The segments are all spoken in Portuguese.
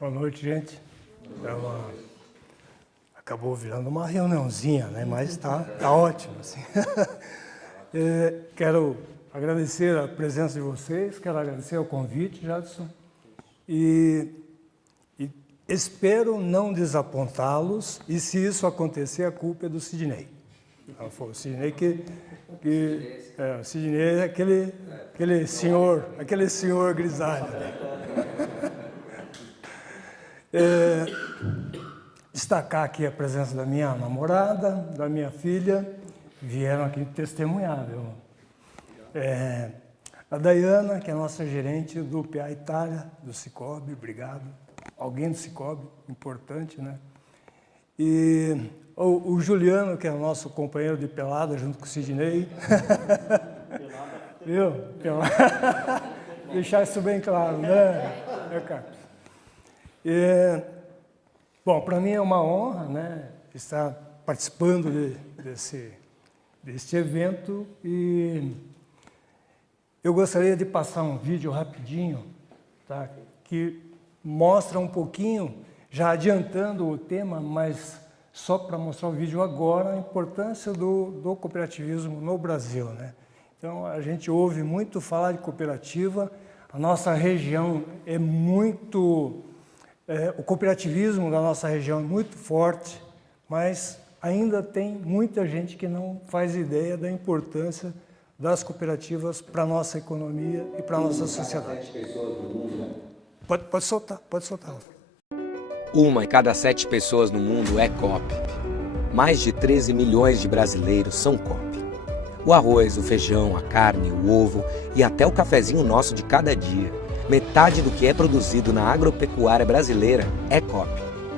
Boa noite, gente. Acabou virando uma reuniãozinha, né? Mas tá ótimo. Assim. Quero agradecer a presença de vocês, quero agradecer o convite, Jadson, e espero não desapontá-los, e se isso acontecer, a culpa é do Sidney. O Sidney o Sidney é aquele senhor grisalho. Destacar aqui a presença da minha namorada, da minha filha, vieram aqui testemunhar, viu? A Dayana, que é a nossa gerente do PA Itália, do Cicobi, obrigado. Alguém do Cicobi, importante, né? E o Juliano, que é o nosso companheiro de pelada, junto com o Sidney. Viu? Deixar isso bem claro, né? Carlos? Bom, para mim é uma honra, né, estar participando deste evento, e eu gostaria de passar um vídeo rapidinho, tá, que mostra um pouquinho, já adiantando o tema, mas só para mostrar o vídeo agora, a importância do cooperativismo no Brasil, né? Então, a gente ouve muito falar de cooperativa, a nossa região é muito... o cooperativismo da nossa região é muito forte, mas ainda tem muita gente que não faz ideia da importância das cooperativas para a nossa economia e para a nossa sociedade. Pode soltar. Uma em cada 7 pessoas no mundo é COP. Mais de 13 milhões de brasileiros são COP. O arroz, o feijão, a carne, o ovo e até o cafezinho nosso de cada dia. Metade do que é produzido na agropecuária brasileira é COP.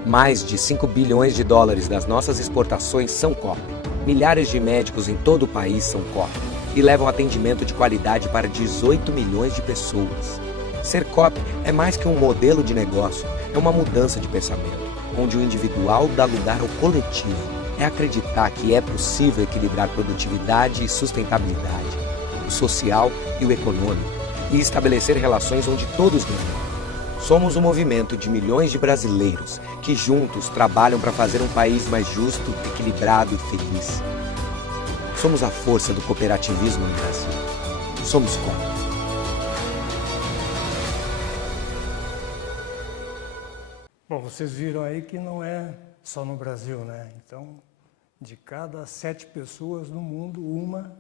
Mais de 5 bilhões de dólares das nossas exportações são COP. Milhares de médicos em todo o país são COP e levam atendimento de qualidade para 18 milhões de pessoas. Ser COP é mais que um modelo de negócio, é uma mudança de pensamento, onde o individual dá lugar ao coletivo. É acreditar que é possível equilibrar produtividade e sustentabilidade, o social e o econômico, e estabelecer relações onde todos ganham. Somos um movimento de milhões de brasileiros que juntos trabalham para fazer um país mais justo, equilibrado e feliz. Somos a força do cooperativismo no Brasil. Somos COP. Bom, vocês viram aí que não é só no Brasil, né? Então, de cada 7 pessoas no mundo, uma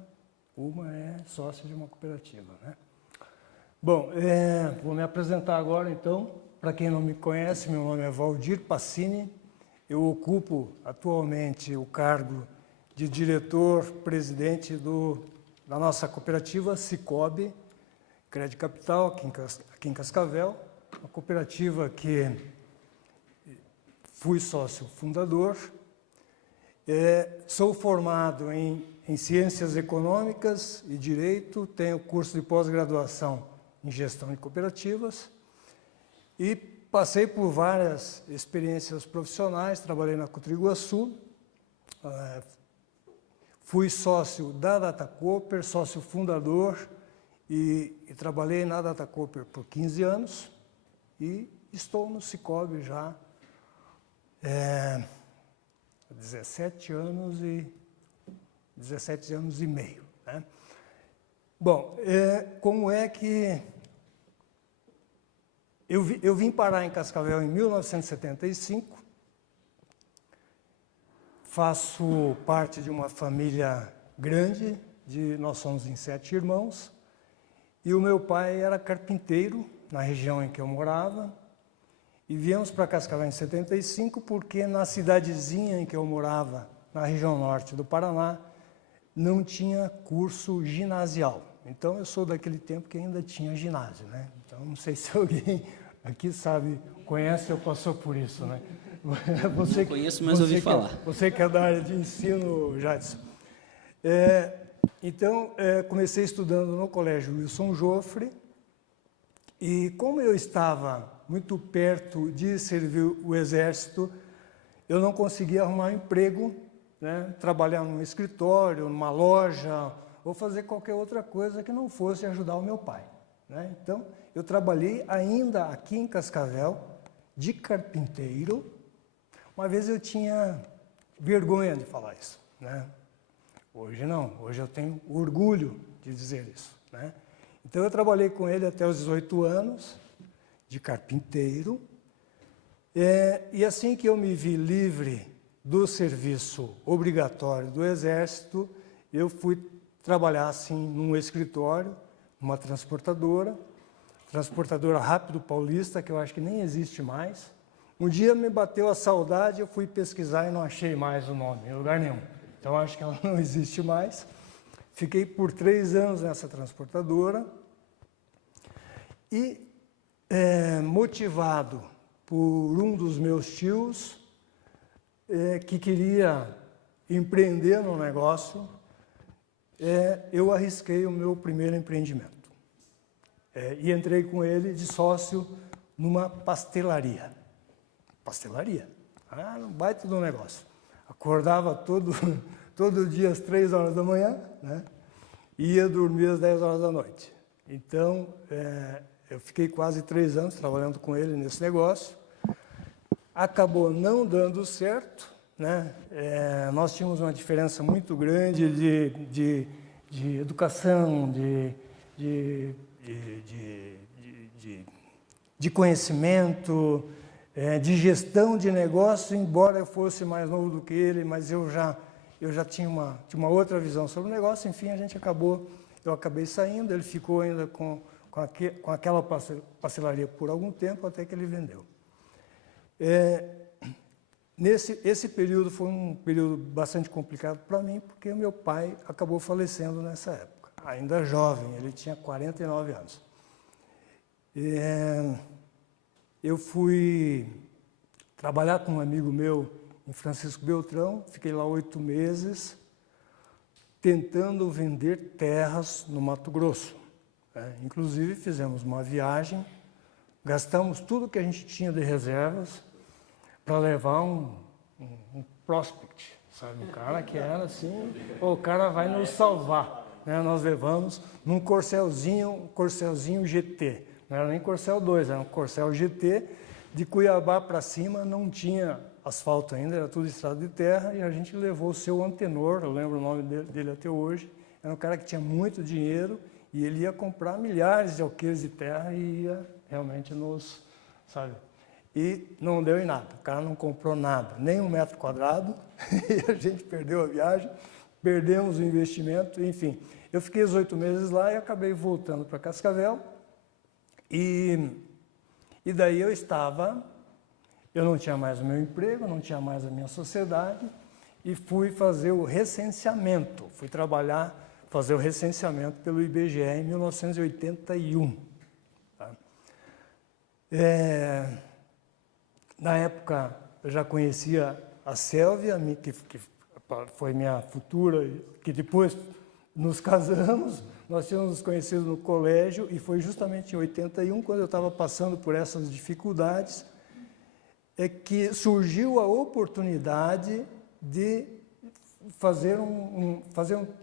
é sócia de uma cooperativa, né? Bom, vou me apresentar agora, então. Para quem não me conhece, meu nome é Valdir Passini. Eu ocupo atualmente o cargo de diretor-presidente da nossa cooperativa Cicobi Crédito Capital, aqui em Cascavel. Uma cooperativa que fui sócio fundador. Sou formado em Ciências Econômicas e Direito, tenho curso de pós-graduação em Gestão de Cooperativas e passei por várias experiências profissionais, trabalhei na Cotriguaçu, fui sócio da Datacooper, sócio fundador e trabalhei na Datacooper por 15 anos e estou no Cicobi já há 17 anos e meio, né? Bom, como é que... Eu vim parar em Cascavel em 1975, faço parte de uma família grande, nós somos em 7 irmãos, e o meu pai era carpinteiro na região em que eu morava, e viemos para Cascavel em 75 porque na cidadezinha em que eu morava, na região norte do Paraná, não tinha curso ginasial. Então, eu sou daquele tempo que ainda tinha ginásio, né? Então, não sei se alguém aqui sabe, conhece ou passou por isso, né? Não conheço, mas ouvi falar. Você que é da área de ensino, Jadson. Então, comecei estudando no Colégio Wilson Joffre, e como eu estava muito perto de servir o Exército, eu não conseguia arrumar um emprego, né? Trabalhar num escritório, numa loja, ou fazer qualquer outra coisa que não fosse ajudar o meu pai, né? Então, eu trabalhei ainda aqui em Cascavel, de carpinteiro. Uma vez eu tinha vergonha de falar isso, né? Hoje não, hoje eu tenho orgulho de dizer isso, né? Então eu trabalhei com ele até os 18 anos, de carpinteiro, e assim que eu me vi livre do serviço obrigatório do Exército, eu fui trabalhar assim num escritório, numa transportadora Rápido Paulista, que eu acho que nem existe mais. Um dia me bateu a saudade, eu fui pesquisar e não achei mais o nome, em lugar nenhum. Então acho que ela não existe mais. Fiquei por 3 anos nessa transportadora e, motivado por um dos meus tios, que queria empreender no negócio, eu arrisquei o meu primeiro empreendimento. E entrei com ele de sócio numa pastelaria. Pastelaria? Um baita do negócio. Acordava todo dia às 3 horas da manhã, né? E ia dormir às 10 horas da noite. Então, eu fiquei quase 3 anos trabalhando com ele nesse negócio. Acabou não dando certo, né? Nós tínhamos uma diferença muito grande de educação, de conhecimento, de gestão de negócio, embora eu fosse mais novo do que ele, mas eu já tinha uma outra visão sobre o negócio. Enfim, eu acabei saindo, ele ficou ainda com aquela pastelaria por algum tempo, até que ele vendeu. Esse período foi um período bastante complicado para mim, porque meu pai acabou falecendo nessa época, ainda jovem, ele tinha 49 anos. Eu fui trabalhar com um amigo meu em Francisco Beltrão, fiquei lá 8 meses, tentando vender terras no Mato Grosso. Inclusive, fizemos uma viagem, gastamos tudo que a gente tinha de reservas para levar um prospect, sabe? Um cara que era assim, o cara vai nos salvar, né? Nós levamos num Corcelzinho GT, não era nem Corcel 2, era um Corcel GT, de Cuiabá para cima, não tinha asfalto ainda, era tudo estrada de terra, e a gente levou o seu Antenor, eu lembro o nome dele até hoje, era um cara que tinha muito dinheiro, e ele ia comprar milhares de alqueires de terra e ia realmente sabe? E não deu em nada, o cara não comprou nada, nem 1 metro quadrado, e a gente perdeu a viagem, perdemos o investimento, enfim. Eu fiquei os 8 meses lá e acabei voltando para Cascavel, e daí eu não tinha mais o meu emprego, não tinha mais a minha sociedade, e fui fazer o recenseamento, fazer o recenseamento pelo IBGE em 1981. Tá? Na época, eu já conhecia a Sélvia, que foi minha futura, que depois nos casamos, nós tínhamos nos conhecido no colégio, e foi justamente em 81, quando eu estava passando por essas dificuldades, que surgiu a oportunidade de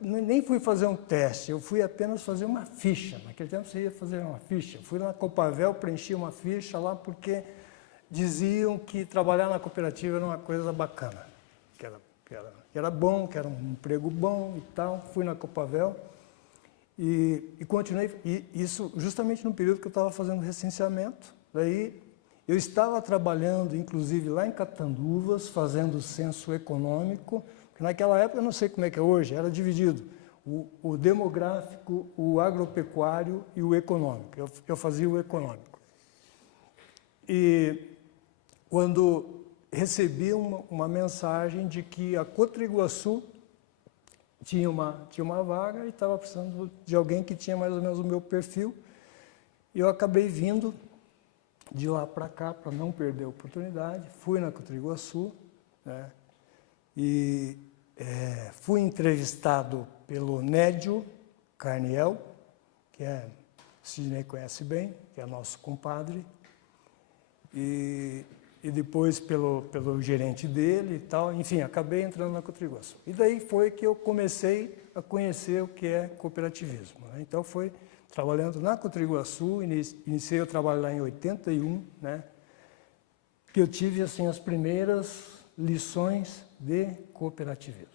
nem fui fazer um teste, eu fui apenas fazer uma ficha. Naquele tempo você ia fazer uma ficha. Fui na Copavel, preenchi uma ficha lá, porque diziam que trabalhar na cooperativa era uma coisa bacana, que era bom, que era um emprego bom e tal. Fui na Copavel e continuei, isso justamente no período que eu estava fazendo recenseamento. Daí eu estava trabalhando, inclusive, lá em Catanduvas, fazendo censo econômico, porque naquela época, eu não sei como é que é hoje, era dividido o demográfico, o agropecuário e o econômico. Eu fazia o econômico. E quando recebi uma mensagem de que a Cotriguaçu tinha uma vaga e estava precisando de alguém que tinha mais ou menos o meu perfil, e eu acabei vindo de lá para cá, para não perder a oportunidade, fui na Cotriguaçu, né, e fui entrevistado pelo Nédio Carniel, que Sidney conhece bem, que é nosso compadre, e depois pelo gerente dele e tal, enfim, acabei entrando na Cotriguaçu. E daí foi que eu comecei a conhecer o que é cooperativismo, né? Então foi trabalhando na Cotriguaçu, iniciei o trabalho lá em 81, né? que eu tive assim as primeiras lições de cooperativismo,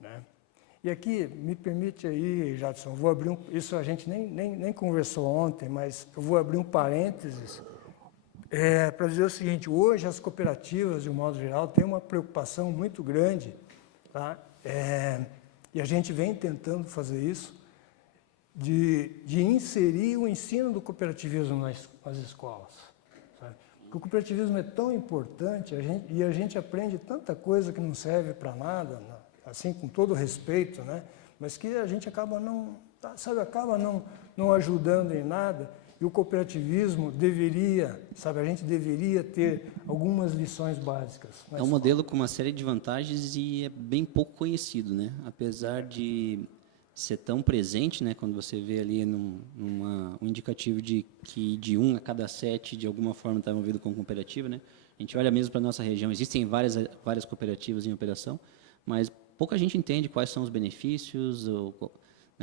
né? E aqui, me permite aí, Jadson, vou abrir isso a gente nem conversou ontem, mas eu vou abrir um parênteses para dizer o seguinte: hoje as cooperativas, de um modo geral, têm uma preocupação muito grande, tá? E a gente vem tentando fazer isso, de inserir o ensino do cooperativismo nas escolas, sabe? Porque o cooperativismo é tão importante, a gente aprende tanta coisa que não serve para nada, assim, com todo respeito, né? Mas que a gente acaba não ajudando em nada. E o cooperativismo deveria, a gente deveria ter algumas lições básicas. É um modelo com uma série de vantagens e é bem pouco conhecido, né? Apesar de ser tão presente, né? Quando você vê ali um indicativo de que de 1 a cada 7 de alguma forma está envolvido com cooperativa, né? A gente olha mesmo para a nossa região, existem várias cooperativas em operação, mas pouca gente entende quais são os benefícios,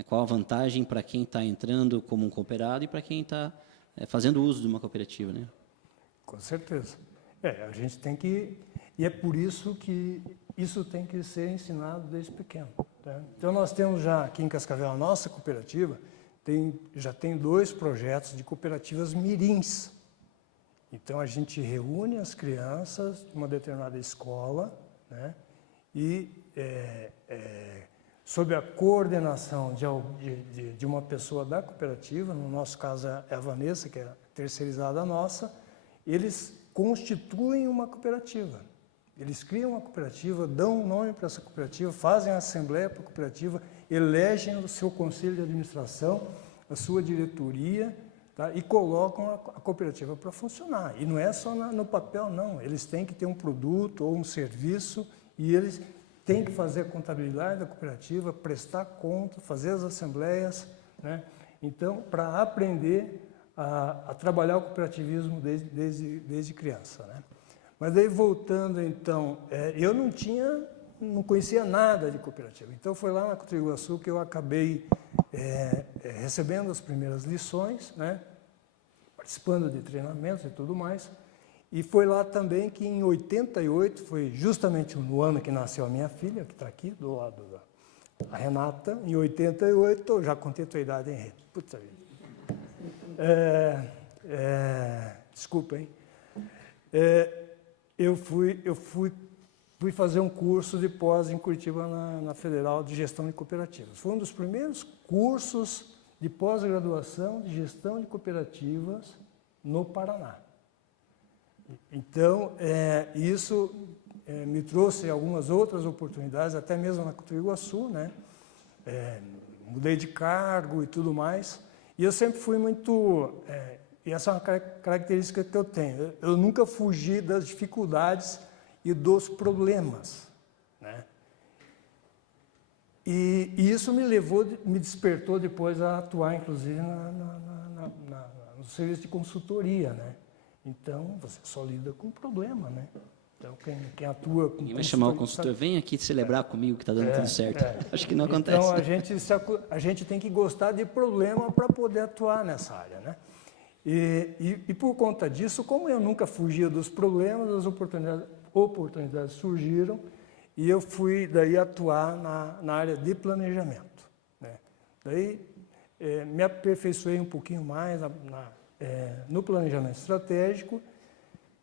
qual a vantagem para quem está entrando como um cooperado e para quem está fazendo uso de uma cooperativa, né? Com certeza. A gente tem que... E é por isso que isso tem que ser ensinado desde pequeno, tá? Então, nós temos já aqui em Cascavel, a nossa cooperativa, já tem 2 projetos de cooperativas mirins. Então, a gente reúne as crianças de uma determinada escola, né? E, sob a coordenação de uma pessoa da cooperativa, no nosso caso é a Vanessa, que é terceirizada nossa, eles constituem uma cooperativa. Eles criam uma cooperativa, dão um nome para essa cooperativa, fazem a assembleia para a cooperativa, elegem o seu conselho de administração, a sua diretoria, tá? E colocam a cooperativa para funcionar. E não é só no papel, não. Eles têm que ter um produto ou um serviço e eles têm que fazer a contabilidade da cooperativa, prestar conta, fazer as assembleias, né? Então, para aprender a trabalhar o cooperativismo desde criança, né? Mas daí, voltando, então, eu não conhecia nada de cooperativa. Então, foi lá na Cotriguaçu que eu acabei recebendo as primeiras lições, né? Participando de treinamentos e tudo mais. E foi lá também que, em 88, foi justamente no ano que nasceu a minha filha, que está aqui do lado da Renata, em 88, eu já contei a tua idade, hein, Rita? Puta vida. Desculpa, hein? Eu fui fazer um curso de pós em Curitiba, na Federal de Gestão de Cooperativas. Foi um dos primeiros cursos de pós-graduação de gestão de cooperativas no Paraná. Então, isso me trouxe algumas outras oportunidades, até mesmo na Cotriguaçu, né? Mudei de cargo e tudo mais. E eu sempre fui muito... e essa é uma característica que eu tenho. Eu nunca fugi das dificuldades e dos problemas, né? E isso me despertou depois a atuar, inclusive, no serviço de consultoria, né? Então, você só lida com problema, né? Então, quem atua com... Ninguém vai chamar o consultor, vem aqui celebrar comigo que está dando tudo certo. Acho que não acontece. Então, a gente tem que gostar de problema para poder atuar nessa área, né? E por conta disso, como eu nunca fugia dos problemas, as oportunidades surgiram e eu fui daí atuar na área de planejamento, né? Daí, me aperfeiçoei um pouquinho mais no planejamento estratégico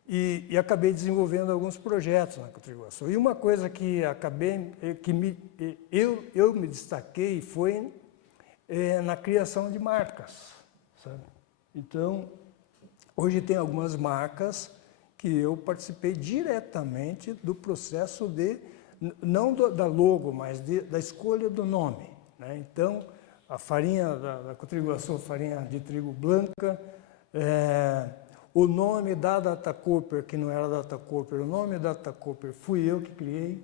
e acabei desenvolvendo alguns projetos na Cotriguaçu. E uma coisa que eu me destaquei foi na criação de marcas, sabe? Então, hoje tem algumas marcas que eu participei diretamente do processo não da logo, mas da escolha do nome, né? Então, a farinha da Cotriguaçu, farinha de trigo branca, o nome da Data Cooper, que não era Data Cooper, o nome da Data Cooper fui eu que criei.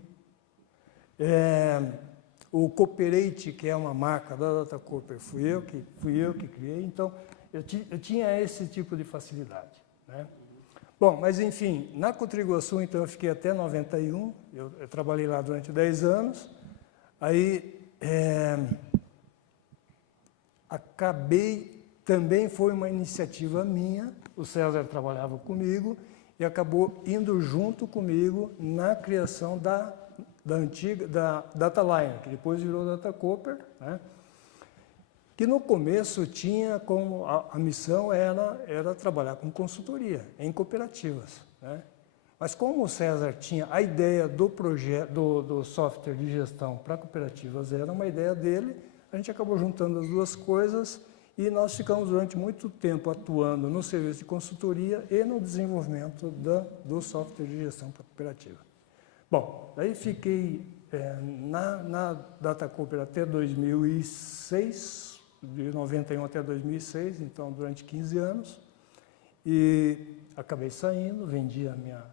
O Cooperate, que é uma marca da Data Cooper, fui eu que criei. Então, eu tinha esse tipo de facilidade, né? Bom, mas enfim, na Cotriguaçu, então, eu fiquei até 91, eu trabalhei lá durante 10 anos, aí também foi uma iniciativa minha, o César trabalhava comigo, e acabou indo junto comigo na criação da antiga DataLine, que depois virou DataCooper, né? Que no começo tinha como a missão era trabalhar com consultoria em cooperativas, né? Mas como o César tinha a ideia do projeto do software de gestão para cooperativas, era uma ideia dele, a gente acabou juntando as duas coisas e nós ficamos durante muito tempo atuando no serviço de consultoria e no desenvolvimento do software de gestão para cooperativa. Bom, daí fiquei na DataCooper até 2006, de 91 até 2006, então durante 15 anos, e acabei saindo, vendi a minha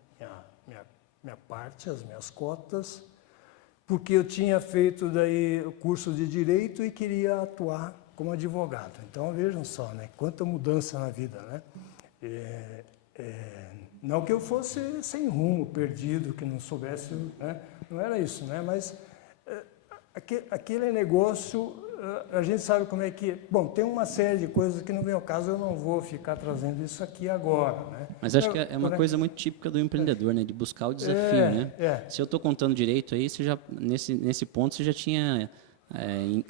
parte, as minhas cotas, porque eu tinha feito daí o curso de Direito e queria atuar como advogado. Então, vejam só, né, quanta mudança na vida, né? Não que eu fosse sem rumo, perdido, que não soubesse, né? Não era isso, né? Mas aquele negócio, a gente sabe como é que... Bom, tem uma série de coisas que não vem ao caso, eu não vou ficar trazendo isso aqui agora, né? Mas acho que é uma coisa muito típica do empreendedor, né? De buscar o desafio, né? Se eu estou contando direito aí, você já, nesse ponto, você já tinha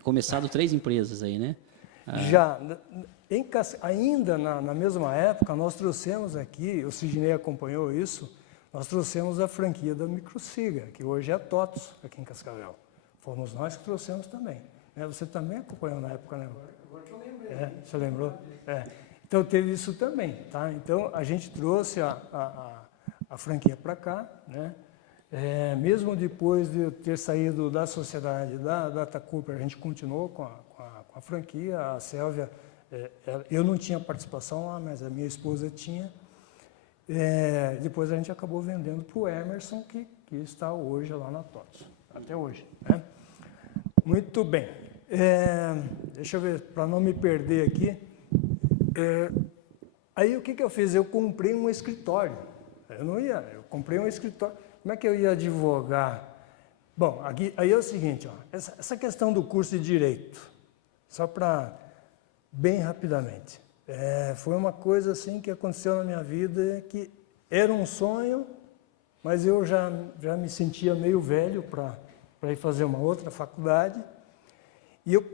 começado 3 empresas aí, né? Já. Ainda na mesma época, nós trouxemos aqui, o Sidney acompanhou isso, nós trouxemos a franquia da Microsiga, que hoje é a TOTOS, aqui em Cascavel. Fomos nós que trouxemos também. Você também acompanhou na época, né? Agora que eu lembrei. Você lembrou? Então, teve isso também, tá? Então, a gente trouxe a franquia para cá, né? Mesmo depois de eu ter saído da sociedade da DataCooper, a gente continuou com a franquia, a Sélvia, eu não tinha participação lá, mas a minha esposa tinha. Depois a gente acabou vendendo para o Emerson, que está hoje lá na TOTOS, até hoje, né? Muito bem. Deixa eu ver, para não me perder aqui. Aí o que eu fiz? Eu comprei um escritório. Eu comprei um escritório. Como é que eu ia advogar? Bom, aí é o seguinte, ó, essa questão do curso de Direito, só para, bem rapidamente, foi uma coisa assim que aconteceu na minha vida, que era um sonho, mas eu já me sentia meio velho para ir fazer uma outra faculdade, e eu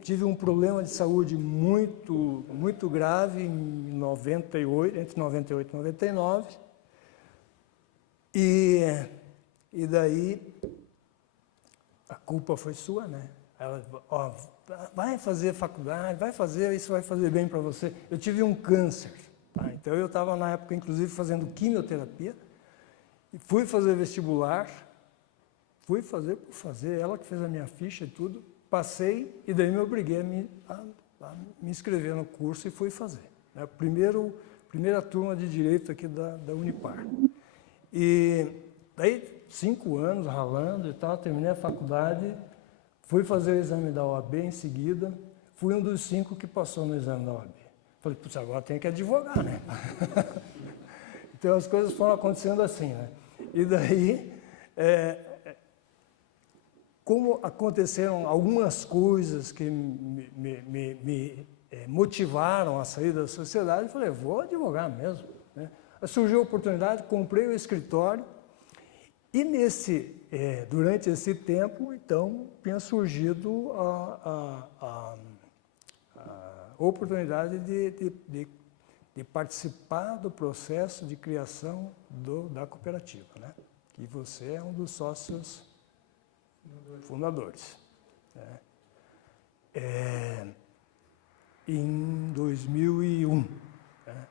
tive um problema de saúde muito, muito grave entre 98 e 99, e daí a culpa foi sua, né? Ela, ó, vai fazer faculdade, isso vai fazer bem para você. Eu tive um câncer, tá? Então eu estava na época, inclusive, fazendo quimioterapia, e fui fazer vestibular, fui fazer por fazer, ela que fez a minha ficha e tudo, passei, e daí me obriguei a me inscrever no curso e fui fazer. Né? Primeira turma de Direito aqui da Unipar. E daí, 5 anos ralando e tal, terminei a faculdade, fui fazer o exame da OAB em seguida, fui um dos 5 que passou no exame da OAB. Falei, putz, agora tem que advogar, né? Então as coisas foram acontecendo assim, né? E daí, como aconteceram algumas coisas que me motivaram a sair da sociedade, eu falei, vou advogar mesmo, né? Surgiu a oportunidade, comprei o escritório, e durante esse tempo, então, tinha surgido a oportunidade de participar do processo de criação da cooperativa, né? Que você é um dos sócios fundadores. Né? Em 2001. Né?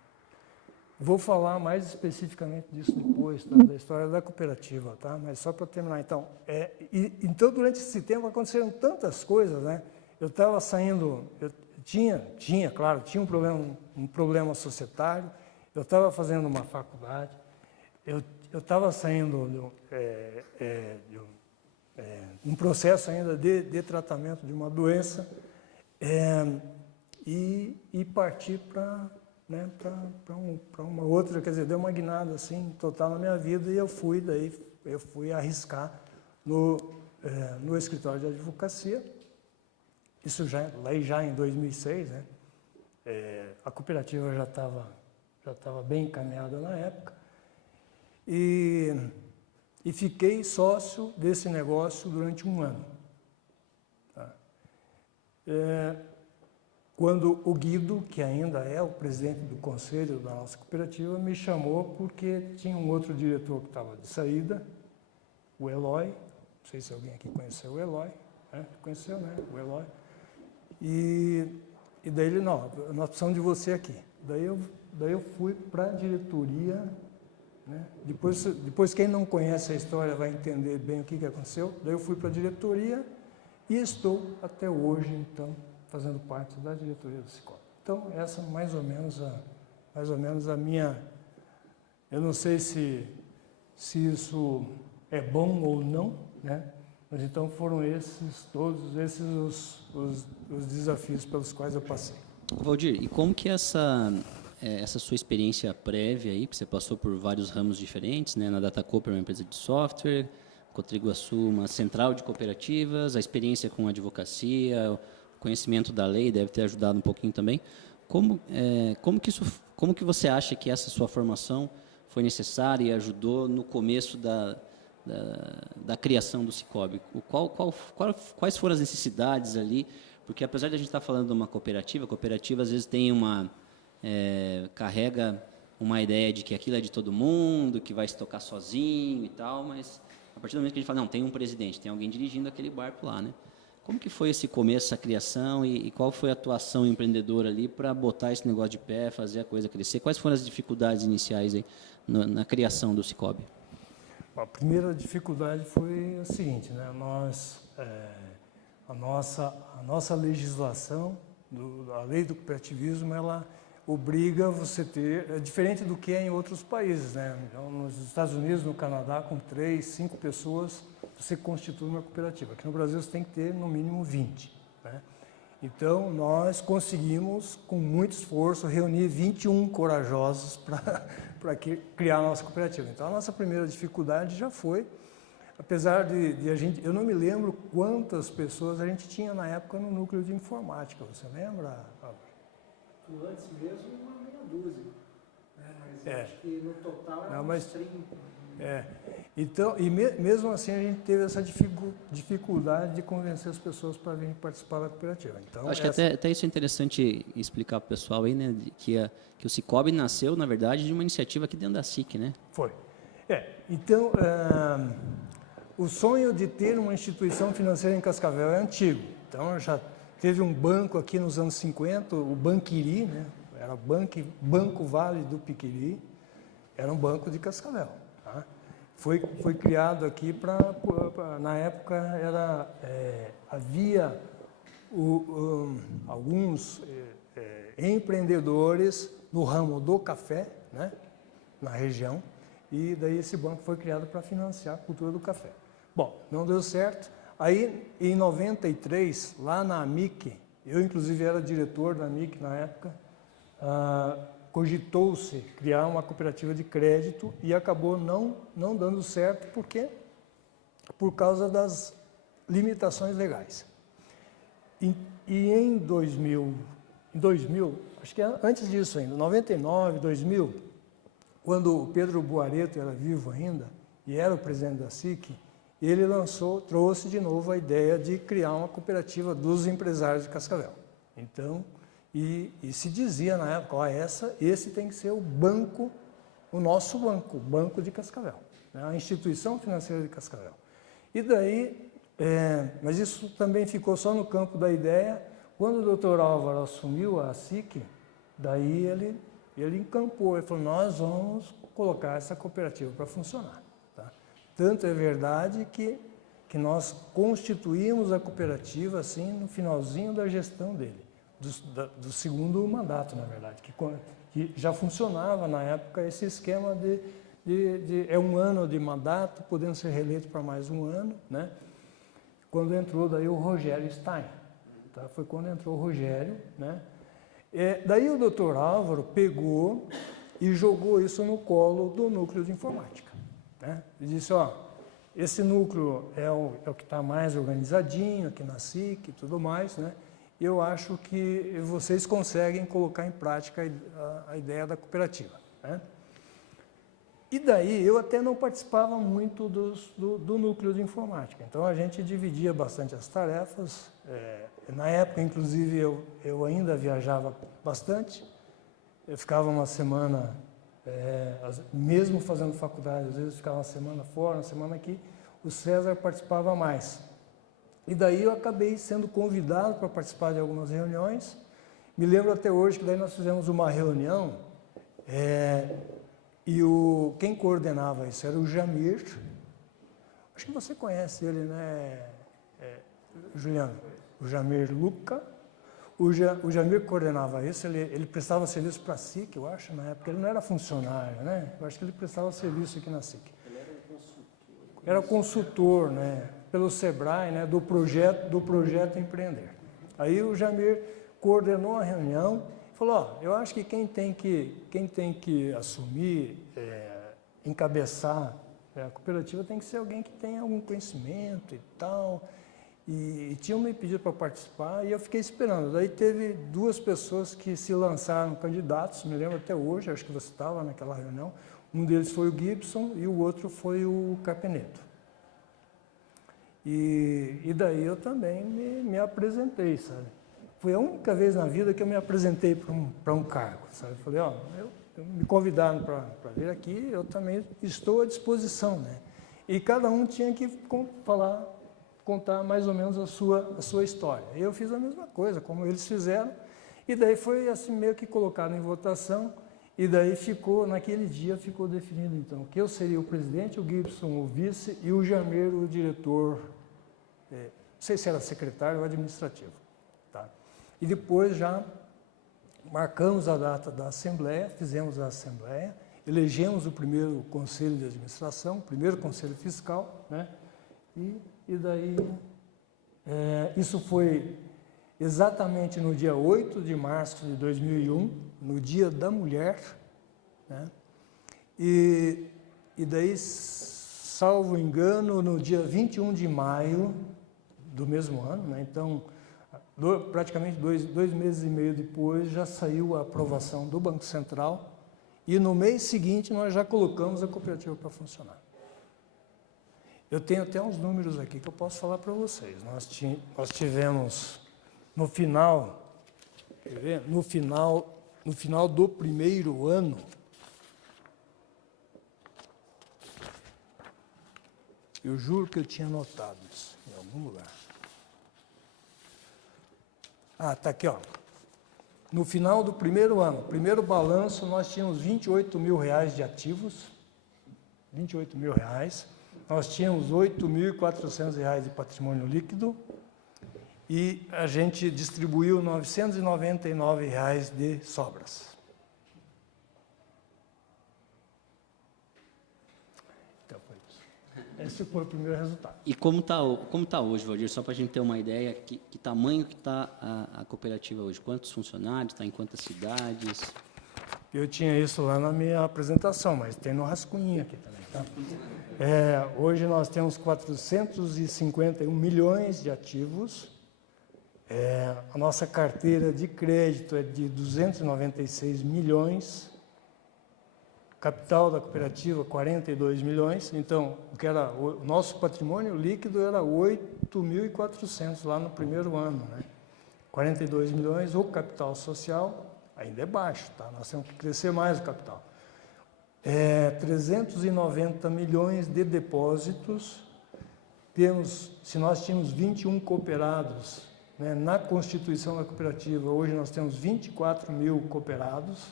Vou falar mais especificamente disso depois, tá? Da história da cooperativa, tá? Mas só para terminar. Então, então, durante esse tempo aconteceram tantas coisas, né? Eu estava saindo, claro, tinha um problema societário, eu estava fazendo uma faculdade, eu estava saindo de um processo ainda de tratamento de uma doença, e parti para uma outra, quer dizer, deu uma guinada assim, total na minha vida, e eu fui arriscar no escritório de advocacia, isso já em 2006, né? A cooperativa já já estava bem encaminhada na época, e fiquei sócio desse negócio durante um ano. Tá? Quando o Guido, que ainda é o presidente do conselho da nossa cooperativa, me chamou porque tinha um outro diretor que estava de saída, o Eloy, não sei se alguém aqui conheceu o Eloy, né? Conheceu, né? O Eloy. E daí ele, não, nós precisamos de você aqui. Daí eu fui para a diretoria, né? Depois quem não conhece a história vai entender bem o que aconteceu. Daí eu fui para a diretoria e estou até hoje, então, fazendo parte da diretoria do Cicobi. Então, essa mais ou menos a minha... Eu não sei se isso é bom ou não, né? Mas então foram todos esses os desafios pelos quais eu passei. Valdir, e como que essa sua experiência prévia aí, que você passou por vários ramos diferentes, né? Na Datacooper, uma empresa de software, Cotriguaçu, uma central de cooperativas, a experiência com advocacia, o conhecimento da lei deve ter ajudado um pouquinho também. Como que você acha que essa sua formação foi necessária e ajudou no começo da criação do Cicobi? Quais foram as necessidades ali? Porque apesar de a gente estar falando de uma cooperativa, a cooperativa às vezes tem carrega uma ideia de que aquilo é de todo mundo, que vai se tocar sozinho e tal, mas a partir do momento que a gente fala, não, tem um presidente, tem alguém dirigindo aquele barco lá, né? Como que foi esse começo, essa criação e qual foi a atuação empreendedora ali para botar esse negócio de pé, fazer a coisa crescer? Quais foram as dificuldades iniciais aí na criação do Cicobi? A primeira dificuldade foi a seguinte, né? A nossa legislação, a lei do cooperativismo, ela obriga você é diferente do que é em outros países, né? Então, nos Estados Unidos, no Canadá, com 3, 5 pessoas, você constitui uma cooperativa. Aqui no Brasil você tem que ter no mínimo 20, né? Então, nós conseguimos, com muito esforço, reunir 21 corajosos para criar a nossa cooperativa. Então, a nossa primeira dificuldade já foi, apesar de a gente... Eu não me lembro quantas pessoas a gente tinha na época no núcleo de informática. Você lembra? Antes mesmo, uma meia dúzia. Né? Mas acho que no total era uns 30. Então, mesmo assim, a gente teve essa dificuldade de convencer as pessoas para virem participar da cooperativa. Então, acho que até isso é interessante explicar para o pessoal aí, né, que o Cicobi nasceu, na verdade, de uma iniciativa aqui dentro da SIC, né? Foi. Então, o sonho de ter uma instituição financeira em Cascavel é antigo. Então, já teve um banco aqui nos anos 50, o Banquiri, né? Era Banco Vale do Piquiri, era um banco de Cascavel. Tá? Foi criado aqui na época havia alguns empreendedores no ramo do café, né? Na região, e daí esse banco foi criado para financiar a cultura do café. Bom, não deu certo. Aí, em 93, lá na AMIC, eu inclusive era diretor da AMIC na época, cogitou-se criar uma cooperativa de crédito e acabou não dando certo, por causa das limitações legais. E em 2000, acho que antes disso ainda, 99, 2000, quando o Pedro Buareto era vivo ainda e era o presidente da SIC, ele trouxe de novo a ideia de criar uma cooperativa dos empresários de Cascavel. Então, e se dizia na época, esse tem que ser o banco, o nosso banco, o Banco de Cascavel, né? A instituição financeira de Cascavel. E daí, mas isso também ficou só no campo da ideia. Quando o Dr. Álvaro assumiu a SIC, daí ele encampou, ele falou, nós vamos colocar essa cooperativa para funcionar. Tanto é verdade que nós constituímos a cooperativa assim no finalzinho da gestão dele, do segundo mandato, na verdade, que já funcionava na época esse esquema de um ano de mandato, podendo ser reeleito para mais um ano, né? Quando entrou daí o Rogério Stein, tá? Foi quando entrou o Rogério, né? Daí o Dr. Álvaro pegou e jogou isso no colo do núcleo de informática. Né? E disse, esse núcleo é o que está mais organizadinho aqui na SIC e tudo mais, né? eu acho que vocês conseguem colocar em prática a ideia da cooperativa, né? E daí eu até não participava muito do núcleo de informática, então a gente dividia bastante as tarefas. Na época, inclusive, eu ainda viajava bastante, eu ficava uma semana, mesmo fazendo faculdade, às vezes ficava uma semana fora, uma semana aqui, o César participava mais. E daí eu acabei sendo convidado para participar de algumas reuniões. Me lembro até hoje que daí nós fizemos uma reunião, e quem coordenava isso era o Jamir. Acho que você conhece ele, né, Juliano? O Jamir Luca. O Jamir coordenava isso, ele prestava serviço para a SIC, eu acho, na época. Ele não era funcionário, né? Eu acho que ele prestava serviço aqui na SIC. Ele era consultor. Era consultor, né? Pelo Sebrae, né? Do projeto Empreender. Aí o Jamir coordenou a reunião. Falou, eu acho que quem tem que assumir, encabeçar a cooperativa tem que ser alguém que tenha algum conhecimento e tal. E tinham me pedido para participar e eu fiquei esperando. Daí teve 2 pessoas que se lançaram candidatos, me lembro até hoje, acho que você estava naquela reunião. Um deles foi o Gibson e o outro foi o Carpenedo. E daí eu também me apresentei, sabe? Foi a única vez na vida que eu me apresentei para um cargo, sabe? Eu falei, me convidaram para vir aqui, eu também estou à disposição, né? E cada um tinha que contar mais ou menos a sua história. Eu fiz a mesma coisa, como eles fizeram, e daí foi assim meio que colocado em votação, e daí naquele dia ficou definido, então, que eu seria o presidente, o Gibson o vice, e o Jamir o diretor, não sei se era secretário ou administrativo, tá? E depois já marcamos a data da Assembleia, fizemos a Assembleia, elegemos o primeiro Conselho de Administração, o primeiro Conselho Fiscal, né? E daí, isso foi exatamente no dia 8 de março de 2001, no Dia da Mulher, né? E daí, salvo engano, no dia 21 de maio do mesmo ano, né? Então, praticamente dois meses e meio depois, já saiu a aprovação do Banco Central e no mês seguinte nós já colocamos a cooperativa para funcionar. Eu tenho até uns números aqui que eu posso falar para vocês. Nós tivemos, no final do primeiro ano, eu juro que eu tinha notado isso em algum lugar. Está aqui, ó. No final do primeiro ano, primeiro balanço, nós tínhamos R$28 mil de ativos, R$28 mil. Nós tínhamos R$8.400 de patrimônio líquido e a gente distribuiu R$999 de sobras. Então, foi isso. Esse foi o primeiro resultado. E como tá hoje, Valdir? Só para a gente ter uma ideia, que tamanho que está a cooperativa hoje? Quantos funcionários? Está em quantas cidades? Eu tinha isso lá na minha apresentação, mas tem no rascunho aqui também, tá? Hoje nós temos 451 milhões de ativos. A nossa carteira de crédito é de 296 milhões. Capital da cooperativa, 42 milhões. Então, o nosso patrimônio líquido era 8.400 lá no primeiro ano, né? 42 milhões. O capital social ainda é baixo, tá? Nós temos que crescer mais o capital. 390 milhões de depósitos. Se nós tínhamos 21 cooperados, né, na constituição da cooperativa, hoje nós temos 24 mil cooperados,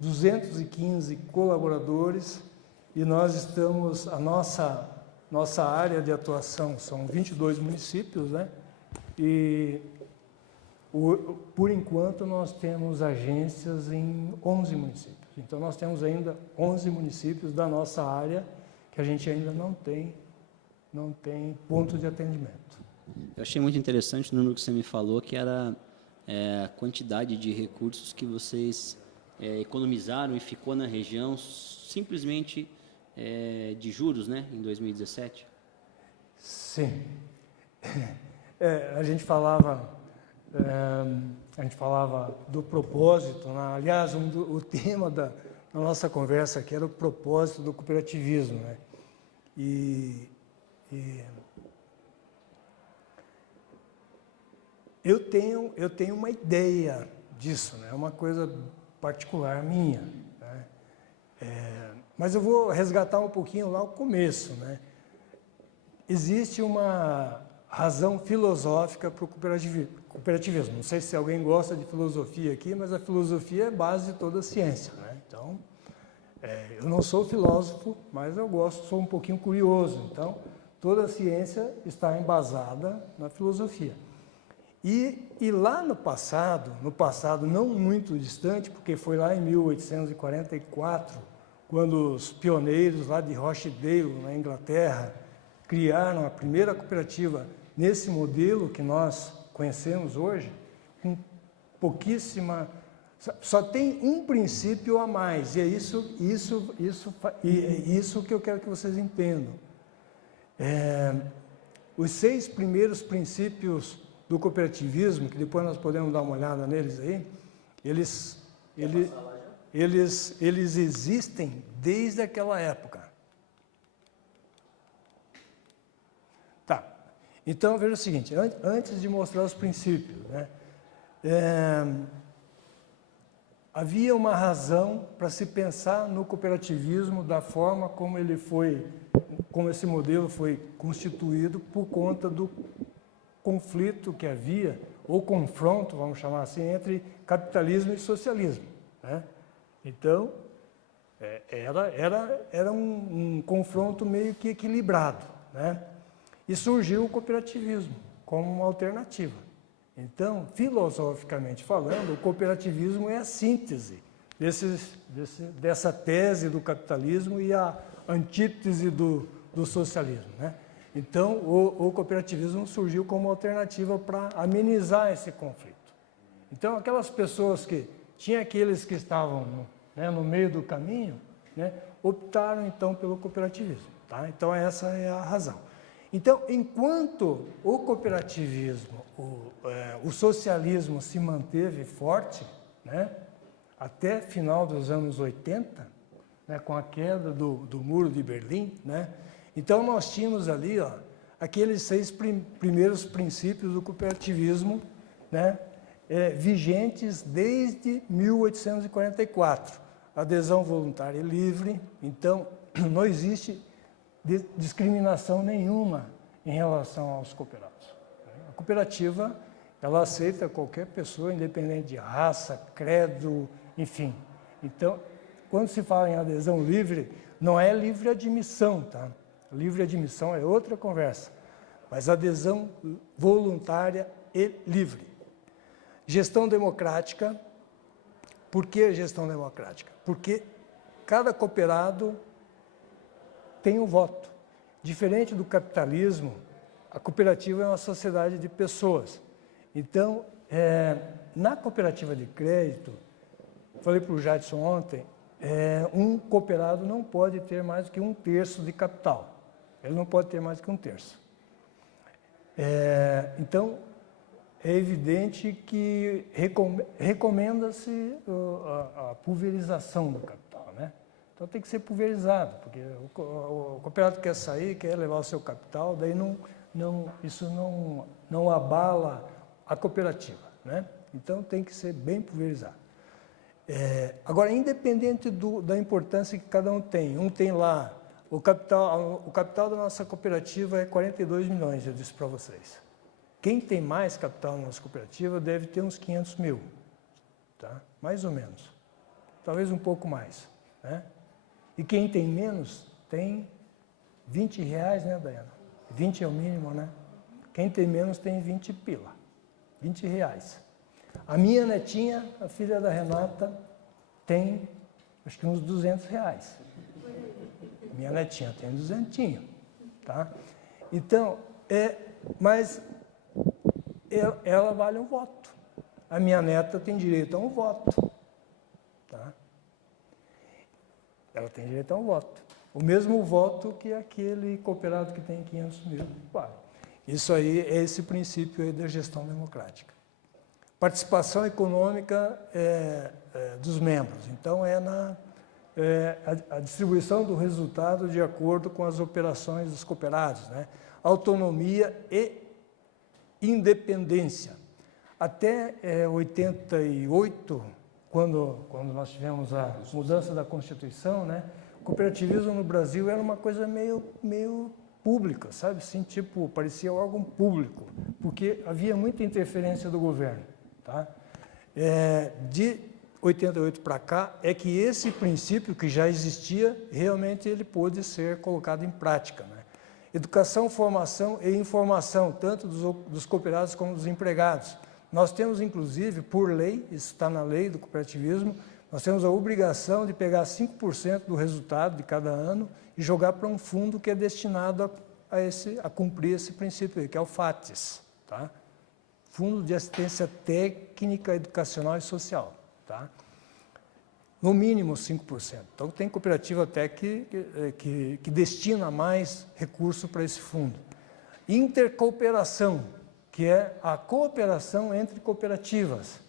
215 colaboradores, e nós estamos, a nossa área de atuação são 22 municípios, né? E por enquanto nós temos agências em 11 municípios. Então nós temos ainda 11 municípios da nossa área que a gente ainda não tem ponto de atendimento. Eu achei muito interessante o número que você me falou, que era a quantidade de recursos que vocês economizaram e ficou na região simplesmente de juros, né, em 2017? Sim. A gente falava a gente falava do propósito, né? Aliás, o tema da nossa conversa aqui era o propósito do cooperativismo, né? Eu tenho uma ideia disso, né? É uma coisa particular minha, né? Mas eu vou resgatar um pouquinho lá o começo, né? Existe uma razão filosófica para o cooperativismo. Não sei se alguém gosta de filosofia aqui, mas a filosofia é base de toda a ciência, né? Então, eu não sou filósofo, mas eu gosto, sou um pouquinho curioso. Então, toda a ciência está embasada na filosofia. E lá no passado não muito distante, porque foi lá em 1844, quando os pioneiros lá de Rochdale, na Inglaterra, criaram a primeira cooperativa nesse modelo que nós conhecemos hoje, com pouquíssima... Só tem um princípio a mais, e é isso que eu quero que vocês entendam. Os 6 primeiros princípios do cooperativismo, que depois nós podemos dar uma olhada neles aí, eles existem desde aquela época. Tá, então veja o seguinte, antes de mostrar os princípios, né, havia uma razão para se pensar no cooperativismo da forma como esse modelo foi constituído por conta do conflito que havia, ou confronto, vamos chamar assim, entre capitalismo e socialismo, né? Então, era um confronto meio que equilibrado, né? E surgiu o cooperativismo como uma alternativa. Então, filosoficamente falando, o cooperativismo é a síntese dessa tese do capitalismo e a antítese do socialismo, né? Então, o cooperativismo surgiu como alternativa para amenizar esse conflito. Então, aquelas pessoas tinha aqueles que estavam no meio do caminho, né, optaram, então, pelo cooperativismo. Tá? Então, essa é a razão. Então, enquanto o cooperativismo, o socialismo se manteve forte, né, até final dos anos 80, né, com a queda do Muro de Berlim, né, então nós tínhamos ali aqueles 6 primeiros princípios do cooperativismo, né, vigentes desde 1844. Adesão voluntária e livre, então não existe discriminação nenhuma em relação aos cooperados. A cooperativa, ela aceita qualquer pessoa, independente de raça, credo, enfim. Então, quando se fala em adesão livre, não é livre admissão, tá? Livre admissão é outra conversa, mas adesão voluntária e livre. Gestão democrática. Por que gestão democrática? Porque cada cooperado tem um voto. Diferente do capitalismo, a cooperativa é uma sociedade de pessoas. Então, na cooperativa de crédito, falei para o Jadson ontem, um cooperado não pode ter mais do que 1/3 de capital. Ele não pode ter mais do que 1/3. Então, é evidente que recomenda-se a pulverização do capital, né? Então tem que ser pulverizado, porque o cooperado quer sair, quer levar o seu capital, daí isso não abala a cooperativa, né? Então tem que ser bem pulverizado. Agora, independente da importância que cada um tem lá, o capital da nossa cooperativa é 42 milhões, eu disse para vocês. Quem tem mais capital na nossa cooperativa deve ter uns 500 mil, tá? Mais ou menos. Talvez um pouco mais, né? E quem tem menos tem R$20, né, Daiana? 20 é o mínimo, né? Quem tem menos tem 20 pila, R$20. A minha netinha, a filha da Renata, tem acho que uns R$200. Minha netinha tem 200, tá? Então, mas ela vale um voto. A minha neta tem direito a um voto, tá? Ela tem direito a um voto. O mesmo voto que aquele cooperado que tem 500 mil. Isso aí é esse princípio aí da gestão democrática. participação econômica dos membros. Então, a distribuição do resultado de acordo com as operações dos cooperados, né? Autonomia e independência. Até 88, quando nós tivemos a mudança da Constituição, né? O cooperativismo no Brasil era uma coisa meio pública, sabe? Assim, tipo, parecia órgão público, porque havia muita interferência do governo, tá? De 88 para cá, é que esse princípio que já existia, realmente ele pôde ser colocado em prática, né? Educação, formação e informação, tanto dos cooperados como dos empregados. Nós temos, inclusive, por lei, isso está na lei do cooperativismo, nós temos a obrigação de pegar 5% do resultado de cada ano e jogar para um fundo que é destinado a cumprir esse princípio aí, que é o FATES, tá? Fundo de Assistência Técnica, Educacional e Social, tá? No mínimo 5%. Então, tem cooperativa até que destina mais recurso para esse fundo. Intercooperação, que é a cooperação entre cooperativas.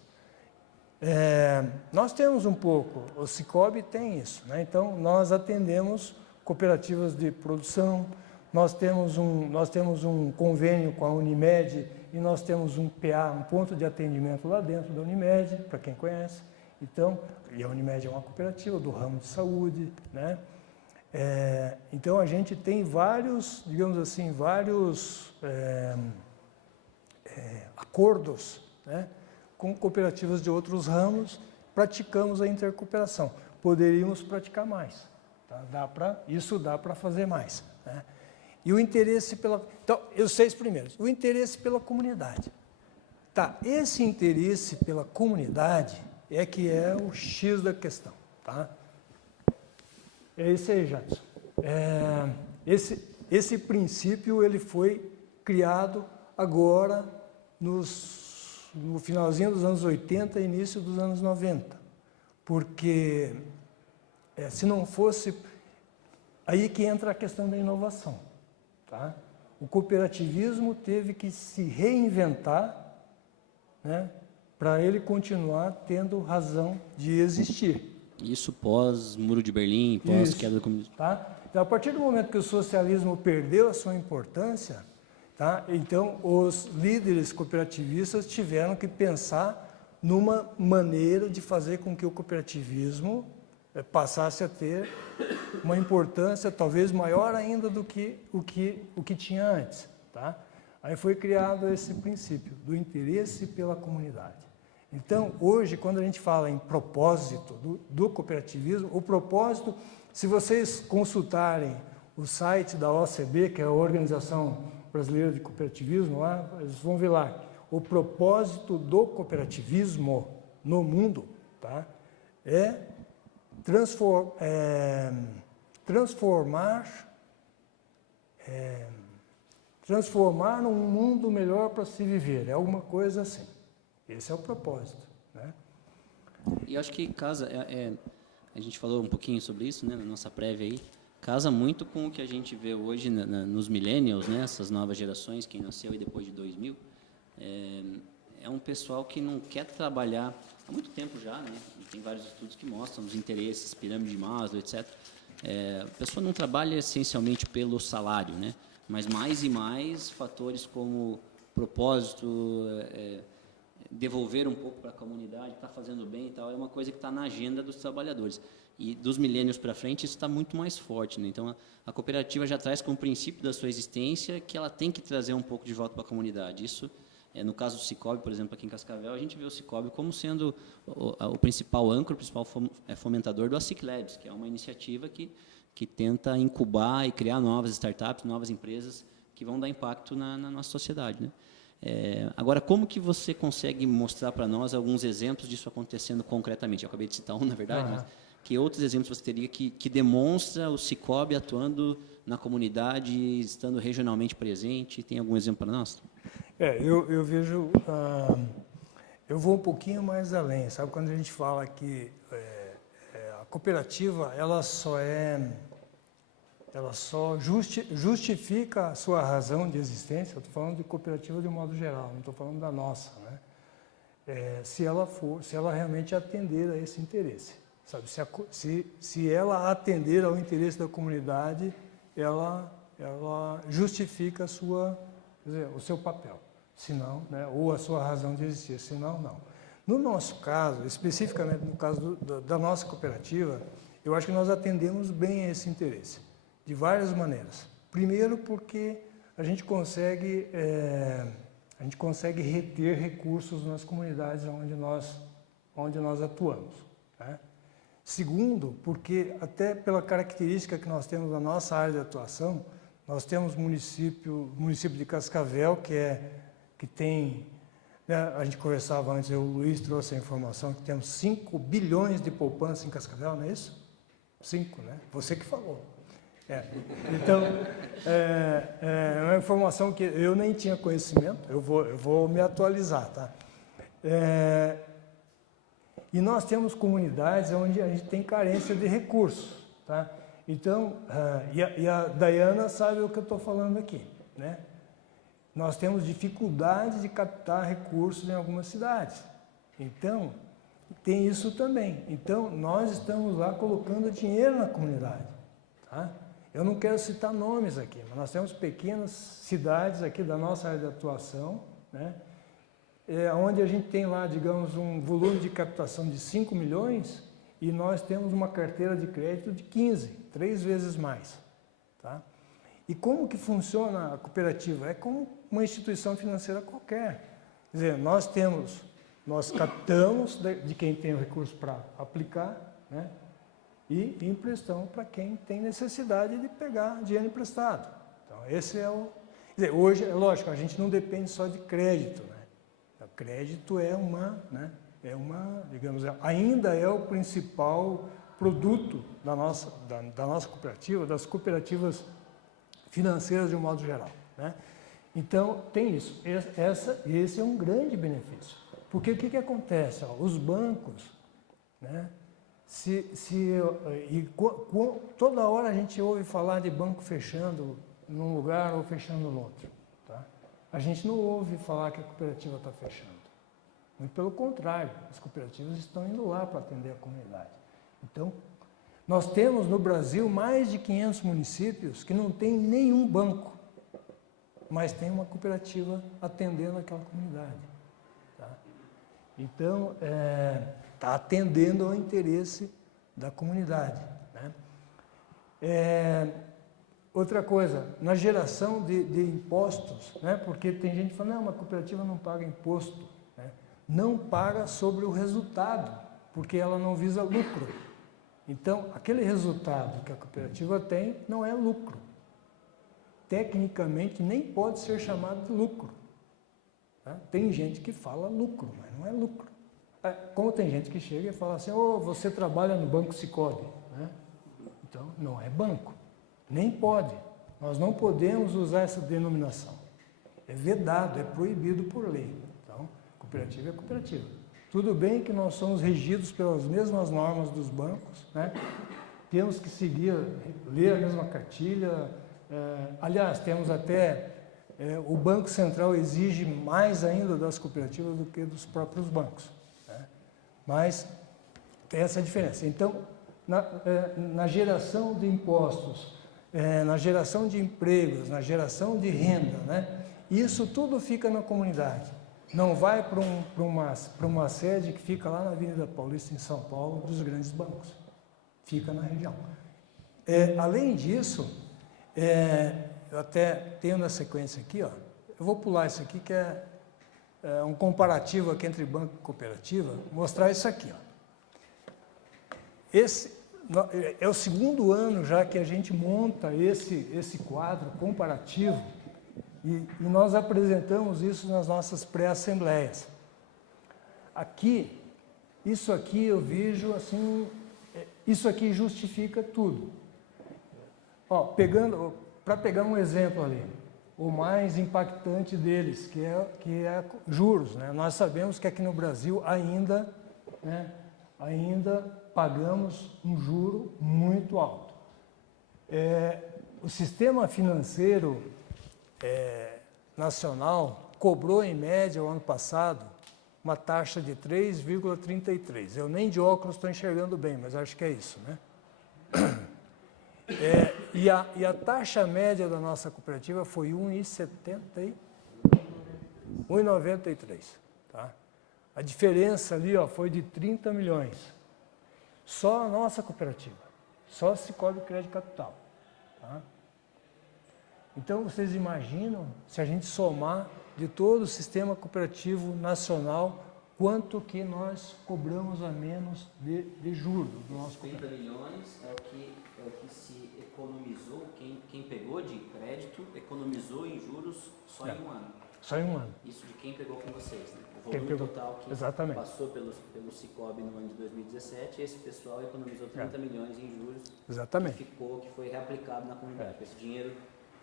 Nós temos um pouco, o Sicob tem isso, né? Então, nós atendemos cooperativas de produção, nós temos um convênio com a Unimed e nós temos um PA, um ponto de atendimento lá dentro da Unimed, para quem conhece. Então, e a Unimed é uma cooperativa do ramo de saúde, né? Então, a gente tem vários, digamos assim, acordos, né, com cooperativas de outros ramos, praticamos a intercooperação. Poderíamos praticar mais, tá? Isso dá para fazer mais, né? E o interesse pela... Então, os 6 primeiros. O interesse pela comunidade. Tá, esse interesse pela comunidade é que é o X da questão, tá? É isso aí, Jadson. Esse princípio ele foi criado agora no finalzinho dos anos 80 e início dos anos 90, porque se não fosse... Aí que entra a questão da inovação, tá? O cooperativismo teve que se reinventar, né, para ele continuar tendo razão de existir. Isso pós Muro de Berlim, pós queda do comunismo. Tá? Então, a partir do momento que o socialismo perdeu a sua importância, tá? Então os líderes cooperativistas tiveram que pensar numa maneira de fazer com que o cooperativismo passasse a ter uma importância talvez maior ainda do que o que tinha antes, tá? Aí foi criado esse princípio do interesse pela comunidade. Então, hoje, quando a gente fala em propósito do cooperativismo, o propósito, se vocês consultarem o site da OCB, que é a Organização Brasileira de Cooperativismo, lá, eles vão ver lá, o propósito do cooperativismo no mundo, tá, é transformar num mundo melhor para se viver, é alguma coisa assim. Esse é o propósito, né? E acho que casa, a gente falou um pouquinho sobre isso, né, na nossa prévia aí, casa muito com o que a gente vê hoje nos millennials, né, essas novas gerações, quem nasceu aí depois de 2000, é um pessoal que não quer trabalhar há muito tempo já, né, e tem vários estudos que mostram os interesses, pirâmide de Maslow, etc. A pessoa não trabalha essencialmente pelo salário, né, mas mais e mais fatores como propósito, devolver um pouco para a comunidade, está fazendo bem e tal, é uma coisa que está na agenda dos trabalhadores. E dos milênios para frente, isso está muito mais forte, né? Então, a cooperativa já traz como princípio da sua existência que ela tem que trazer um pouco de volta para a comunidade. Isso, no caso do Sicob, por exemplo, aqui em Cascavel, a gente vê o Sicob como sendo o principal âncora, o principal fomentador do ASIC Labs, que é uma iniciativa que tenta incubar e criar novas startups, novas empresas que vão dar impacto na nossa sociedade, né? Agora, como que você consegue mostrar para nós alguns exemplos disso acontecendo concretamente? Eu acabei de citar um, na verdade, mas que outros exemplos você teria que demonstra o Sicob atuando na comunidade, estando regionalmente presente? Tem algum exemplo para nós? Eu vejo... eu vou um pouquinho mais além, sabe? Quando a gente fala que a cooperativa, ela só justifica a sua razão de existência. Eu estou falando de cooperativa de um modo geral, não estou falando da nossa, né? se ela realmente atender a esse interesse, sabe? Se ela atender ao interesse da comunidade, ela justifica o seu papel, senão, né, ou a sua razão de existir, senão não. No nosso caso, especificamente no caso da nossa cooperativa, eu acho que nós atendemos bem a esse interesse, de várias maneiras. Primeiro porque a gente consegue reter recursos nas comunidades onde nós atuamos, né? Segundo, porque até pela característica que nós temos na nossa área de atuação, nós temos o município de Cascavel, que tem, né, a gente conversava antes, o Luiz trouxe a informação que temos 5 bilhões de poupança em Cascavel, não é isso? 5, né? Você que falou. Então, é uma informação que eu nem tinha conhecimento, eu vou me atualizar, tá? E nós temos comunidades onde a gente tem carência de recursos, tá? Então, e a Dayana sabe o que eu estou falando aqui, né? Nós temos dificuldade de captar recursos em algumas cidades. Então, tem isso também. Então, nós estamos lá colocando dinheiro na comunidade, tá? Eu não quero citar nomes aqui, mas nós temos pequenas cidades aqui da nossa área de atuação, né? Onde a gente tem lá, digamos, um volume de captação de 5 milhões e nós temos uma carteira de crédito de 15, 3 vezes mais, tá? E como que funciona a cooperativa? É como uma instituição financeira qualquer. Quer dizer, nós captamos de quem tem o recurso para aplicar, né? E emprestamos para quem tem necessidade de pegar dinheiro emprestado. Então, esse é o... Quer dizer, hoje, é lógico, a gente não depende só de crédito, né? O crédito digamos, ainda é o principal produto da nossa cooperativa, das cooperativas financeiras de um modo geral, né? Então, tem isso. Esse é um grande benefício. Porque o que acontece? Os bancos, né? Toda hora a gente ouve falar de banco fechando num lugar ou fechando no outro, tá? A gente não ouve falar que a cooperativa está fechando. Muito pelo contrário, as cooperativas estão indo lá para atender a comunidade. Então, nós temos no Brasil mais de 500 municípios que não tem nenhum banco, mas tem uma cooperativa atendendo aquela comunidade, tá? Então, está atendendo ao interesse da comunidade, né? Outra coisa, na geração de impostos, né? Porque tem gente que fala, não, uma cooperativa não paga imposto, né? Não paga sobre o resultado, porque ela não visa lucro. Então, aquele resultado que a cooperativa tem não é lucro. Tecnicamente, nem pode ser chamado de lucro, tá? Tem gente que fala lucro, mas não é lucro. Como tem gente que chega e fala assim, você trabalha no Banco Sicoob, né? Então, não é banco, nem pode. Nós não podemos usar essa denominação. É vedado, é proibido por lei. Então, cooperativa é cooperativa. Tudo bem que nós somos regidos pelas mesmas normas dos bancos, né? Temos que seguir, ler a mesma cartilha. Aliás, temos até... o Banco Central exige mais ainda das cooperativas do que dos próprios bancos, né? Mas tem essa diferença. Então, na geração de impostos, na geração de empregos, na geração de renda, né? Isso tudo fica na comunidade. Não vai para uma sede que fica lá na Avenida Paulista, em São Paulo, dos grandes bancos. Fica na região. Além disso, eu até tenho na sequência aqui, ó, eu vou pular isso aqui, que é um comparativo aqui entre banco e cooperativa, mostrar isso aqui, ó. Esse é o segundo ano já que a gente monta esse quadro comparativo e nós apresentamos isso nas nossas pré-assembleias. Aqui, isso aqui eu vejo assim, isso aqui justifica tudo. Ó, para pegar um exemplo ali, o mais impactante deles, que é juros, né? Nós sabemos que aqui no Brasil ainda pagamos um juro muito alto. O sistema financeiro nacional cobrou, em média, o ano passado, uma taxa de 3,33. Eu nem de óculos estou enxergando bem, mas acho que é isso, né? E a taxa média da nossa cooperativa foi 1,93. Tá? A diferença ali, ó, foi de 30 milhões. Só a nossa cooperativa. Só a Sicoob Crédito Capital. Tá? Então, vocês imaginam, se a gente somar de todo o sistema cooperativo nacional, quanto que nós cobramos a menos de juros do nosso 50 cooperativo. milhões é o que se economizou, quem pegou de crédito, economizou em juros só em um ano. Só em um ano. Isso de quem pegou com vocês, né? O Quem volume pegou, total que exatamente. passou pelo Sicoob no ano de 2017, esse pessoal economizou 30 milhões em juros. Exatamente. Que foi reaplicado na comunidade. Esse dinheiro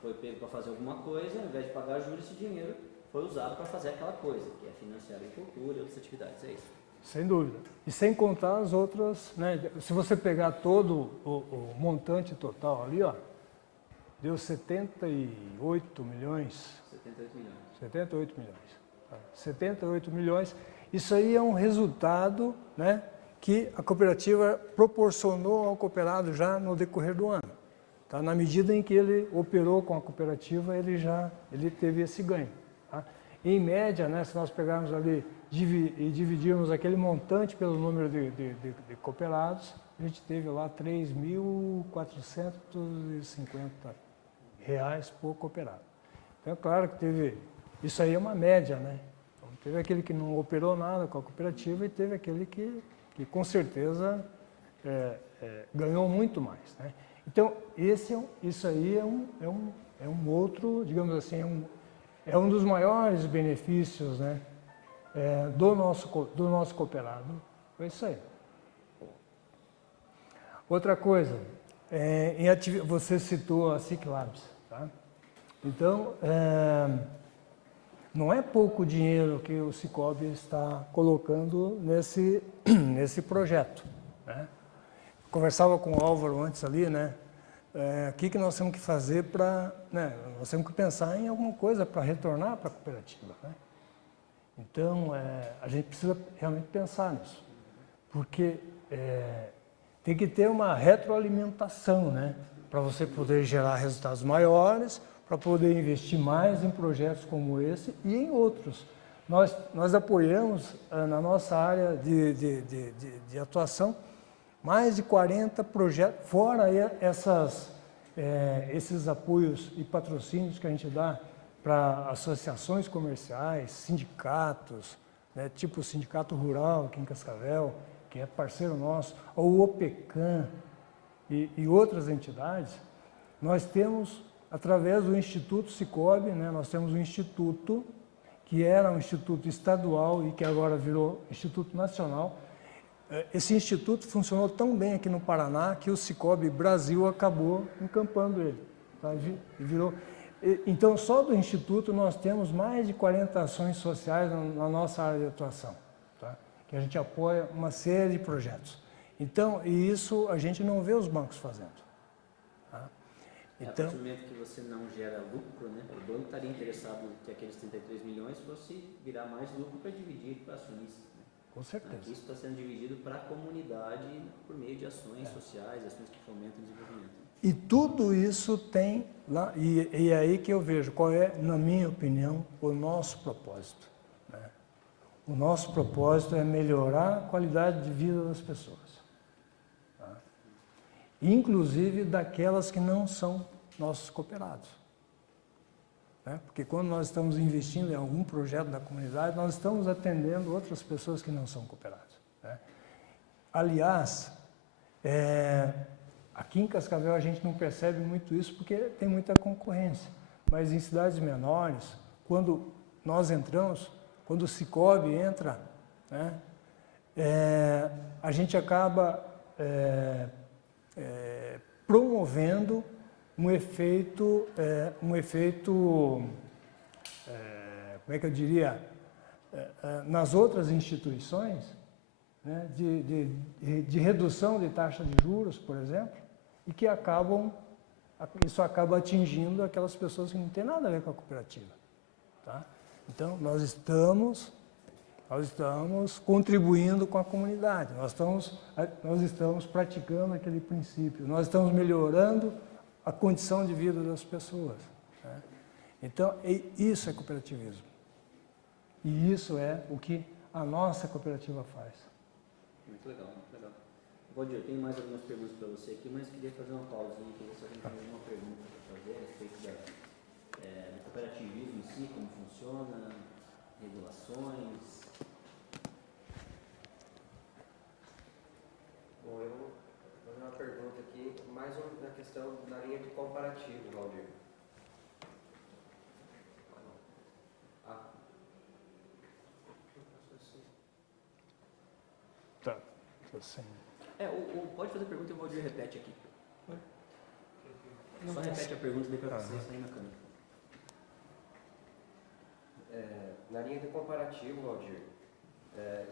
foi pego para fazer alguma coisa, ao invés de pagar juros, esse dinheiro foi usado para fazer aquela coisa, que é financiar a agricultura e outras atividades, é isso. Sem dúvida. E sem contar as outras, né? Se você pegar todo o montante total ali, ó, deu 78 milhões. 78 milhões. 78 milhões. Tá? 78 milhões. Isso aí é um resultado, né, que a cooperativa proporcionou ao cooperado já no decorrer do ano. Tá? Na medida em que ele operou com a cooperativa, ele teve esse ganho. Tá? Em média, né, se nós pegarmos ali e dividirmos aquele montante pelo número de cooperados, a gente teve lá R$ 3.450 por cooperado. Então, é claro que teve, isso aí é uma média, né? Então, teve aquele que não operou nada com a cooperativa e teve aquele que com certeza ganhou muito mais, né? Então, isso aí é um outro, digamos assim, é um dos maiores benefícios, né, do nosso cooperado. Foi isso aí. Outra coisa, você citou a Ciclabs, tá? Então, não é pouco dinheiro que o Sicoob está colocando nesse projeto, né? Conversava com o Álvaro antes ali, né? O que nós temos que fazer para... Né? Nós temos que pensar em alguma coisa para retornar para a cooperativa, né? Então, a gente precisa realmente pensar nisso, porque tem que ter uma retroalimentação, né? Para você poder gerar resultados maiores, para poder investir mais em projetos como esse e em outros. Nós apoiamos, na nossa área de atuação, mais de 40 projetos, fora esses apoios e patrocínios que a gente dá para associações comerciais, sindicatos, né, tipo o Sindicato Rural aqui em Cascavel, que é parceiro nosso, ou o OPECAM e outras entidades. Nós temos, através do Instituto Sicoob, né, nós temos um instituto que era um instituto estadual e que agora virou Instituto Nacional. Esse instituto funcionou tão bem aqui no Paraná que o Sicoob Brasil acabou encampando ele. Tá? Então, só do Instituto nós temos mais de 40 ações sociais na nossa área de atuação, tá? Que a gente apoia uma série de projetos. Então, e isso a gente não vê os bancos fazendo. Tá? Então, a partir do momento que você não gera lucro, né, o banco estaria interessado que aqueles 33 milhões fosse virar mais lucro para dividir para acionistas. Né? Com certeza. Aqui isso está sendo dividido para a comunidade por meio de ações sociais, ações que fomentam o desenvolvimento. E tudo isso tem lá, e é aí que eu vejo qual é, na minha opinião, o nosso propósito. Né? O nosso propósito é melhorar a qualidade de vida das pessoas. Tá? Inclusive daquelas que não são nossos cooperados. Né? Porque quando nós estamos investindo em algum projeto da comunidade, nós estamos atendendo outras pessoas que não são cooperados. Né? Aliás, aqui em Cascavel a gente não percebe muito isso porque tem muita concorrência, mas em cidades menores, quando nós entramos, quando o Sicoob entra, né, a gente acaba promovendo um efeito, como é que eu diria, nas outras instituições, né, de redução de taxa de juros, por exemplo, e que isso acaba atingindo aquelas pessoas que não têm nada a ver com a cooperativa. Tá? Então, nós estamos Nós estamos contribuindo com a comunidade, nós estamos praticando aquele princípio, nós estamos melhorando a condição de vida das pessoas. Né? Então, isso é cooperativismo. E isso é o que a nossa cooperativa faz. Muito legal, muito legal. Valdir, eu tenho mais algumas perguntas para você aqui, mas queria fazer uma pausinha aqui, ver se alguém tem alguma pergunta para fazer a respeito do cooperativismo em si, como funciona, regulações. Bom, eu vou fazer uma pergunta aqui, mais na questão na linha de comparativo, Valdir. Tá, assim. Pode fazer pergunta e o Valdir repete aqui. Só repete a pergunta e para vocês sair na câmera. Na linha de comparativo, Valdir,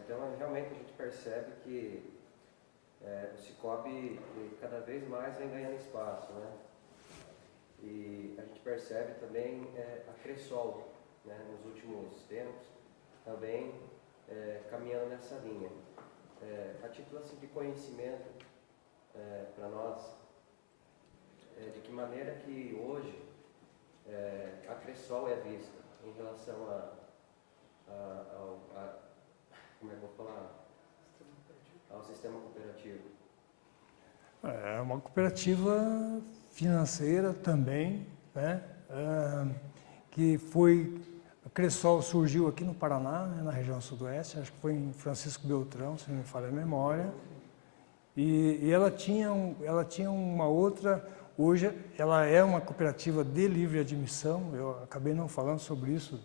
então realmente a gente percebe que o Cicobi cada vez mais vem ganhando espaço, né? E a gente percebe também a Cressol, né, nos últimos tempos, também caminhando nessa linha. A título assim, de conhecimento para nós, de que maneira que hoje a Cressol é vista em relação como é que eu vou falar? Ao sistema cooperativo. É uma cooperativa financeira também, né? Que foi... A Cressol surgiu aqui no Paraná, né, na região sudoeste, acho que foi em Francisco Beltrão, se não me falha a memória. E ela tinha uma outra... Hoje ela é uma cooperativa de livre admissão, eu acabei não falando sobre isso,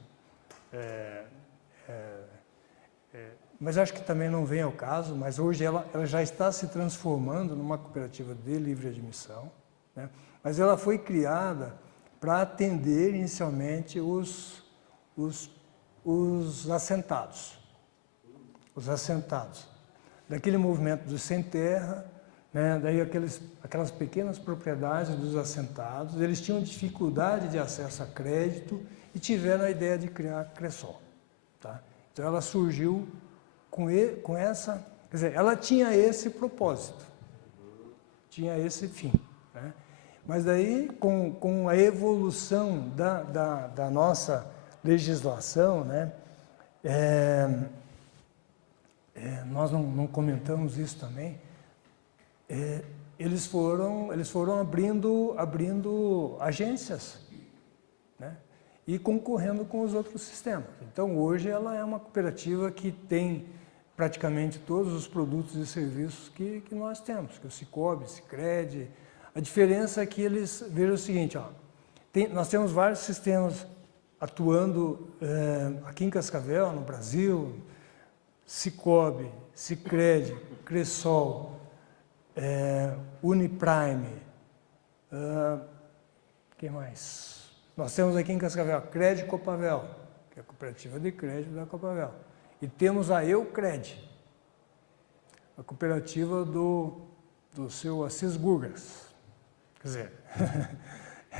mas acho que também não vem ao caso, mas hoje ela já está se transformando numa cooperativa de livre admissão, né? Mas ela foi criada para atender inicialmente os assentados. Os assentados. Daquele movimento dos sem terra, né? Daí aquelas pequenas propriedades dos assentados, eles tinham dificuldade de acesso a crédito e tiveram a ideia de criar a Cressol. Tá? Então ela surgiu com essa, quer dizer, ela tinha esse propósito, tinha esse fim. Né? Mas daí, com a evolução da nossa legislação, né, nós não comentamos isso também, eles foram abrindo agências, né, e concorrendo com os outros sistemas. Então, hoje, ela é uma cooperativa que tem praticamente todos os produtos e serviços que nós temos, que é o Cicobi, Sicredi. A diferença é que eles, vejam o seguinte, ó, nós temos vários sistemas atuando aqui em Cascavel, no Brasil, Cicobi, Sicredi, Cressol, Uniprime, quem mais? Nós temos aqui em Cascavel a Crédito Copavel, que é a cooperativa de crédito da Copavel. E temos a Eucred, a cooperativa do seu Assis Gugas. Quer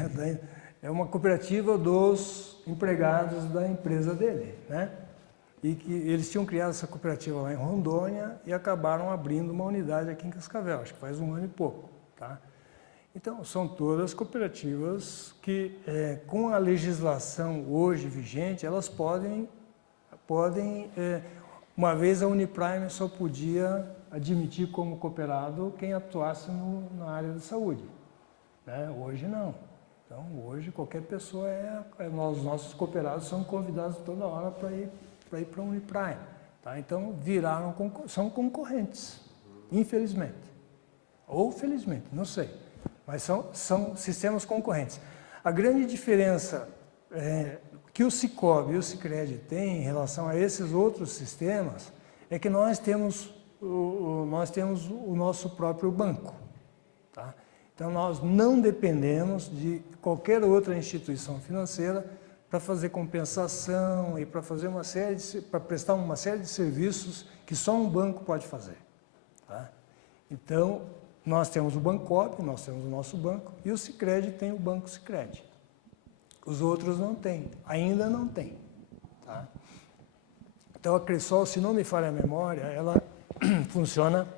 dizer, é uma cooperativa dos empregados da empresa dele, né? E que eles tinham criado essa cooperativa lá em Rondônia e acabaram abrindo uma unidade aqui em Cascavel, acho que faz um ano e pouco, tá? Então, são todas cooperativas que, com a legislação hoje vigente, elas podem, uma vez a Uniprime só podia admitir como cooperado quem atuasse na área da saúde, né? Hoje não. Então, hoje qualquer pessoa os nossos cooperados são convidados toda hora para ir para a Uniprime, tá? Então, são concorrentes, infelizmente. Ou felizmente, não sei. Mas são sistemas concorrentes. A grande diferença que o Cicobi e o Sicredi têm em relação a esses outros sistemas é que nós temos o nosso próprio banco. Tá? Então, nós não dependemos de qualquer outra instituição financeira para fazer compensação e para fazer para prestar uma série de serviços que só um banco pode fazer. Tá? Então, nós temos o Bancopp, nós temos o nosso banco, e o Sicredi tem o Banco Sicredi. Os outros não têm, ainda não têm. Tá? Então, a Cressol, se não me falha a memória, ela funciona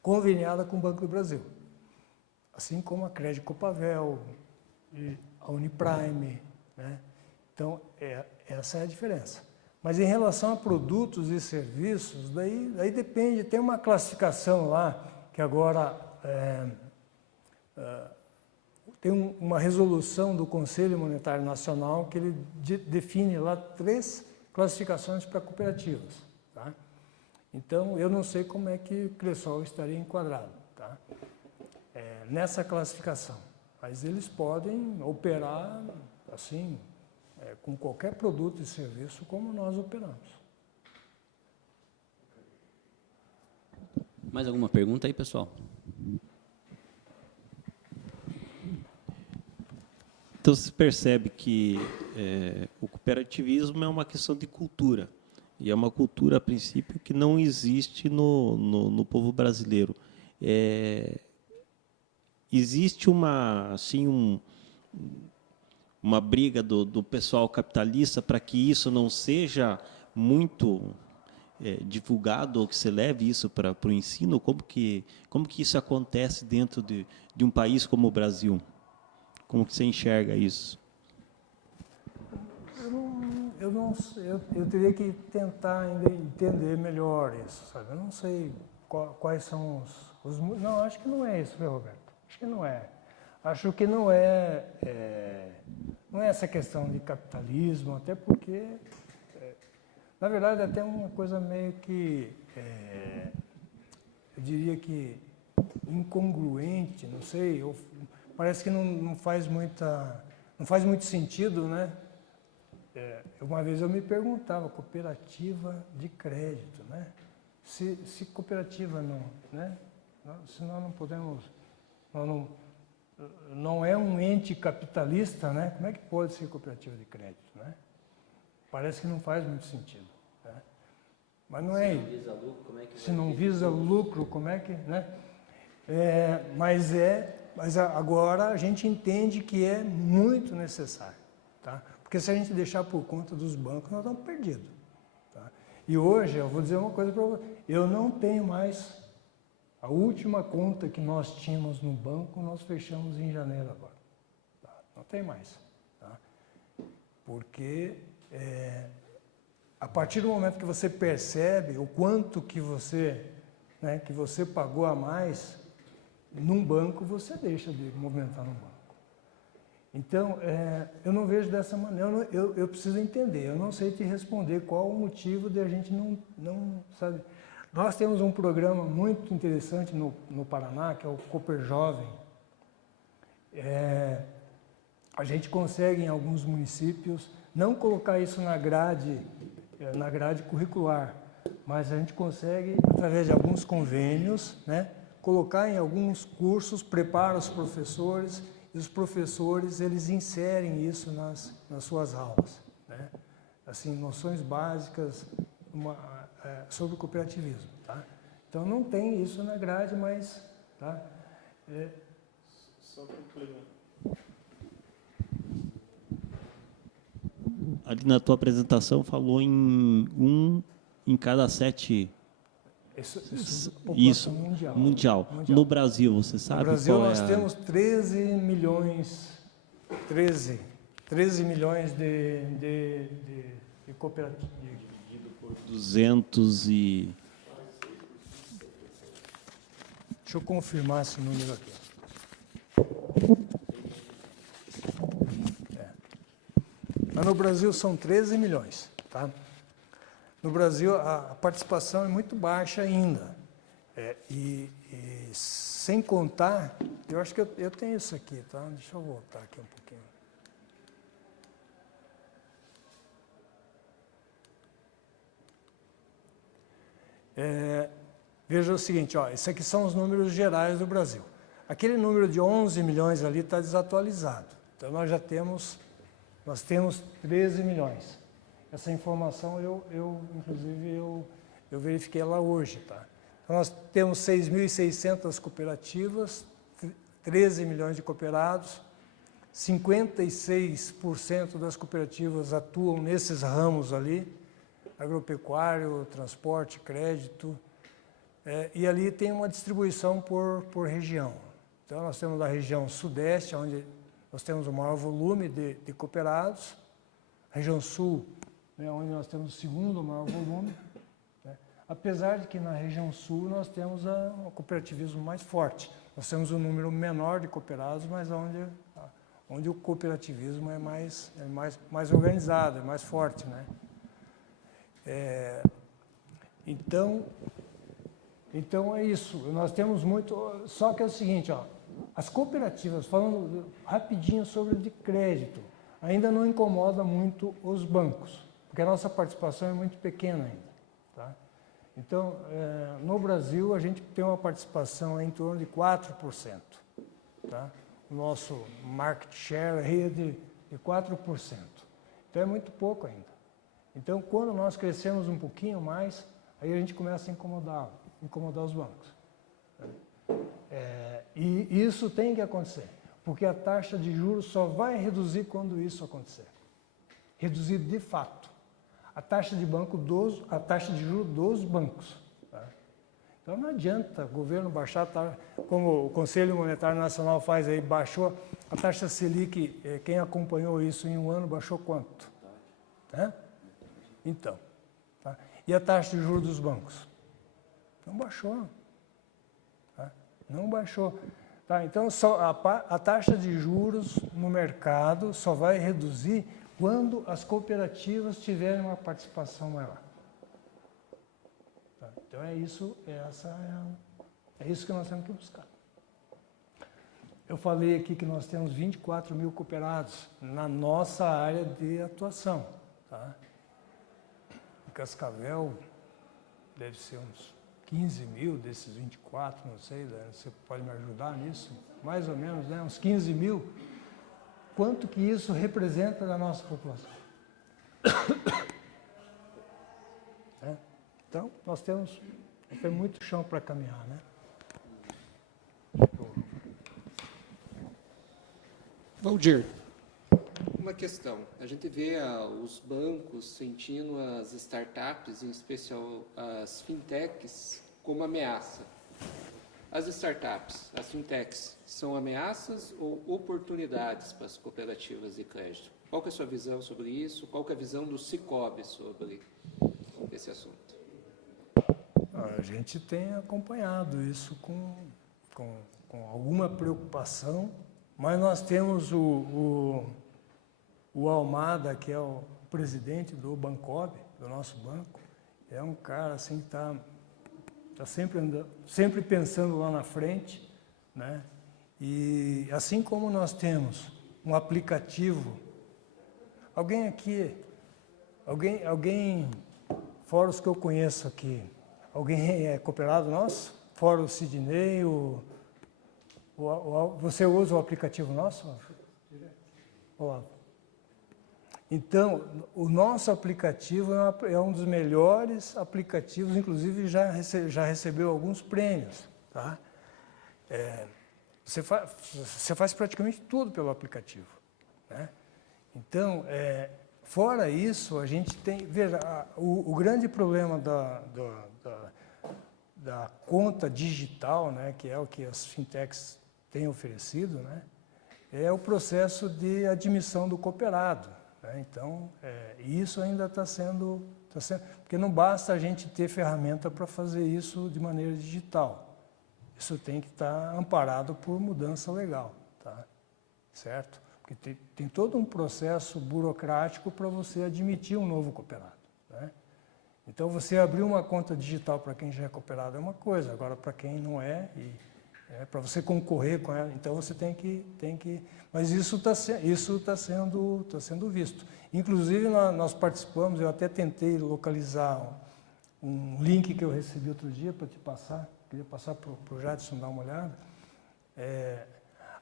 conveniada com o Banco do Brasil, assim como a Crédito Copavel e a Uniprime, né? Então, essa é a diferença. Mas em relação a produtos e serviços, daí depende, tem uma classificação lá, que agora tem uma resolução do Conselho Monetário Nacional que ele define lá 3 classificações para cooperativas. Tá? Então, eu não sei como é que o Cressol estaria enquadrado, tá? Nessa classificação. Mas eles podem operar assim, com qualquer produto e serviço como nós operamos. Mais alguma pergunta aí, pessoal? Então, se percebe que o cooperativismo é uma questão de cultura, e é uma cultura, a princípio, que não existe no povo brasileiro. Existe uma briga do pessoal capitalista para que isso não seja muito divulgado, ou que se leve isso para o ensino? Como que isso acontece dentro de um país como o Brasil? Como que você enxerga isso? Eu teria que tentar ainda entender melhor isso, sabe? Eu não sei quais são os... Não, acho que não é isso, viu, Roberto? Acho que não é. Acho que não é essa questão de capitalismo, até porque, na verdade, até uma coisa meio que, eu diria que incongruente, não sei, parece que não faz muito sentido, né? Uma vez eu me perguntava, cooperativa de crédito, né? Se cooperativa não, né? Se nós não podemos, não é um ente capitalista, né? Como é que pode ser cooperativa de crédito, né? Parece que não faz muito sentido, né? Mas não é. Se não visa lucro, como é que, né? Mas agora a gente entende que é muito necessário, tá? Porque se a gente deixar por conta dos bancos, nós estamos perdidos, tá? E hoje, eu vou dizer uma coisa para você, eu não tenho mais, a última conta que nós tínhamos no banco, nós fechamos em janeiro agora, tá? Não tem mais, tá? Porque a partir do momento que você percebe o quanto que você pagou a mais, num banco você deixa de movimentar no banco. Então, eu não vejo dessa maneira, eu preciso entender, eu não sei te responder qual o motivo de a gente não sabe. Nós temos um programa muito interessante no Paraná, que é o Cooper Jovem. A gente consegue, em alguns municípios, não colocar isso na grade curricular, mas a gente consegue, através de alguns convênios, né, colocar em alguns cursos, prepara os professores, e os professores eles inserem isso nas suas aulas, né? Assim, noções básicas sobre o cooperativismo, tá? Então não tem isso na grade, mas, tá? Só complemento. Ali na tua apresentação falou em 1 em cada 7. Isso, mundial. No Brasil, você sabe no Brasil qual nós temos 13 milhões de cooperativas. Dividido por 200 e... Deixa eu confirmar esse número aqui. Mas no Brasil são 13 milhões, tá? No Brasil, a participação é muito baixa ainda. E sem contar, eu acho que eu tenho isso aqui, tá? Deixa eu voltar aqui um pouquinho. Veja o seguinte, ó, esses aqui são os números gerais do Brasil. Aquele número de 11 milhões ali está desatualizado. Então, nós temos 13 milhões. Essa informação, inclusive, eu verifiquei lá hoje, tá? Então, nós temos 6.600 cooperativas, 13 milhões de cooperados, 56% das cooperativas atuam nesses ramos ali, agropecuário, transporte, crédito, e ali tem uma distribuição por região. Então, nós temos a região sudeste, onde nós temos o maior volume de cooperados, a região sul, né, onde nós temos o segundo maior volume, né, apesar de que na região sul nós temos o cooperativismo mais forte. Nós temos um número menor de cooperados, mas onde o cooperativismo é mais organizado, é mais forte, né? Então é isso. Nós temos muito. Só que é o seguinte, ó, as cooperativas, falando rapidinho sobre o de crédito, ainda não incomoda muito os bancos, porque a nossa participação é muito pequena ainda. Tá? Então, no Brasil, a gente tem uma participação em torno de 4%. Tá? O nosso market share aí é de 4%. Então, é muito pouco ainda. Então, quando nós crescemos um pouquinho mais, aí a gente começa a incomodar os bancos. E isso tem que acontecer, porque a taxa de juros só vai reduzir quando isso acontecer. Reduzir de fato. A taxa de juros dos bancos. Tá? Então não adianta o governo baixar, como o Conselho Monetário Nacional faz aí, baixou a taxa Selic, quem acompanhou isso em um ano, baixou quanto? Tá? Então, tá? E a taxa de juros dos bancos? Não baixou. Tá? Não baixou. Tá? Então, a taxa de juros no mercado só vai reduzir quando as cooperativas tiverem uma participação maior. Tá? Então, é isso que nós temos que buscar. Eu falei aqui que nós temos 24 mil cooperados na nossa área de atuação. Tá? Em Cascavel, deve ser uns 15 mil desses 24, não sei, você pode me ajudar nisso? Mais ou menos, né? Uns 15 mil. Quanto que isso representa da nossa população? Então, nós temos muito chão para caminhar, né? Valdir, uma questão. A gente vê os bancos sentindo as startups, em especial as fintechs, como ameaça. As startups, as fintechs, são ameaças ou oportunidades para as cooperativas de crédito? Qual que é a sua visão sobre isso? Qual que é a visão do Sicoob sobre esse assunto? A gente tem acompanhado isso com alguma preocupação, mas nós temos o Almada, que é o presidente do Bancob, do nosso banco, é um cara assim que está sempre pensando lá na frente, né? E assim como nós temos um aplicativo, alguém fora os que eu conheço aqui, alguém é cooperado nosso? Fora o Sidney, você usa o aplicativo nosso? Olá. Então, o nosso aplicativo é um dos melhores aplicativos, inclusive já recebeu alguns prêmios. Tá? Você faz praticamente tudo pelo aplicativo. Né? Então, fora isso, a gente tem... Veja, o grande problema da conta digital, né, que é o que as fintechs têm oferecido, né, é o processo de admissão do cooperado. Então, isso ainda está sendo... Porque não basta a gente ter ferramenta para fazer isso de maneira digital. Isso tem que estar amparado por mudança legal, tá? Certo? Porque tem todo um processo burocrático para você admitir um novo cooperado. Né? Então, você abrir uma conta digital para quem já é cooperado é uma coisa, agora para quem não é... para você concorrer com ela, então você tem que mas isso está sendo visto. Inclusive, nós participamos, eu até tentei localizar um link que eu recebi outro dia para te passar, queria passar para o Jadson dar uma olhada.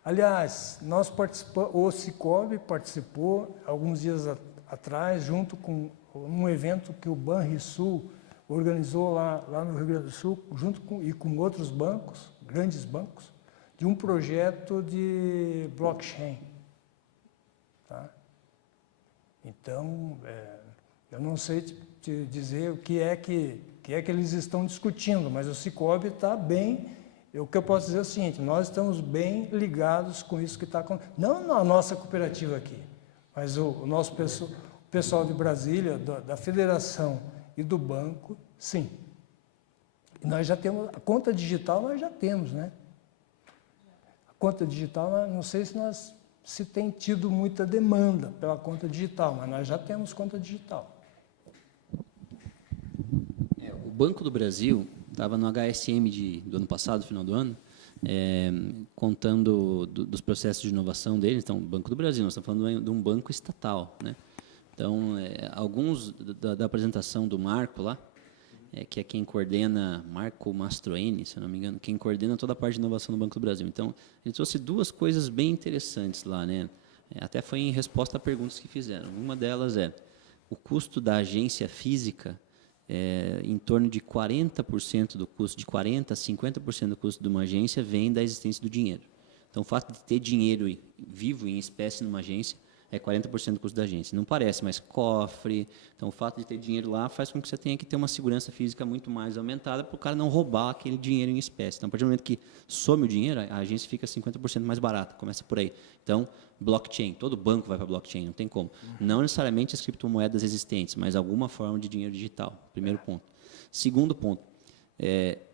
Aliás, o Sicoob participou, alguns dias atrás, junto com um evento que o Banrisul organizou lá no Rio Grande do Sul, junto com outros bancos, grandes bancos, de um projeto de blockchain. Tá? Então, eu não sei te dizer o que é que eles estão discutindo, mas o Cicobi está bem. O que eu posso dizer é o seguinte: nós estamos bem ligados com isso que está acontecendo. Não na nossa cooperativa aqui, mas o nosso pessoal de Brasília, da federação e do banco, sim. Nós já temos, a conta digital nós já temos, né? A conta digital, não sei se tem tido muita demanda pela conta digital, mas nós já temos conta digital. O Banco do Brasil estava no HSM do ano passado, final do ano, contando dos processos de inovação deles. Então, o Banco do Brasil, nós estamos falando de um banco estatal, né? Então, alguns da apresentação do Marco lá, que é quem coordena, Marco Mastroeni, se eu não me engano, quem coordena toda a parte de inovação do Banco do Brasil. Então, ele trouxe duas coisas bem interessantes lá, né? Até foi em resposta a perguntas que fizeram. Uma delas é o custo da agência física em torno de 40% do custo, de 40% a 50% do custo de uma agência vem da existência do dinheiro. Então, o fato de ter dinheiro vivo, em espécie, numa agência, é 40% do custo da agência. Não parece, mas cofre. Então, o fato de ter dinheiro lá faz com que você tenha que ter uma segurança física muito mais aumentada para o cara não roubar aquele dinheiro em espécie. Então, a partir do momento que some o dinheiro, a agência fica 50% mais barata. Começa por aí. Então, blockchain. Todo banco vai para blockchain, não tem como. Não necessariamente as criptomoedas existentes, mas alguma forma de dinheiro digital. Primeiro ponto. Segundo ponto.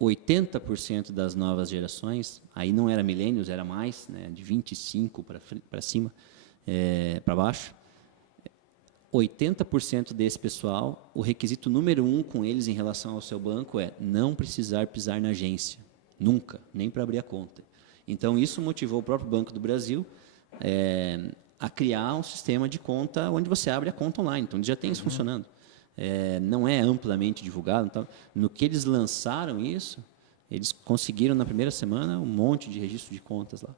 80% das novas gerações, aí não era milênios, era mais, né, de 25 para cima, para baixo, 80% desse pessoal, o requisito número 1 com eles em relação ao seu banco é não precisar pisar na agência, nunca, nem para abrir a conta. Então, isso motivou o próprio Banco do Brasil a criar um sistema de conta onde você abre a conta online. Então, eles já têm isso funcionando. Não é amplamente divulgado. Então, no que eles lançaram isso, eles conseguiram, na primeira semana, um monte de registro de contas lá.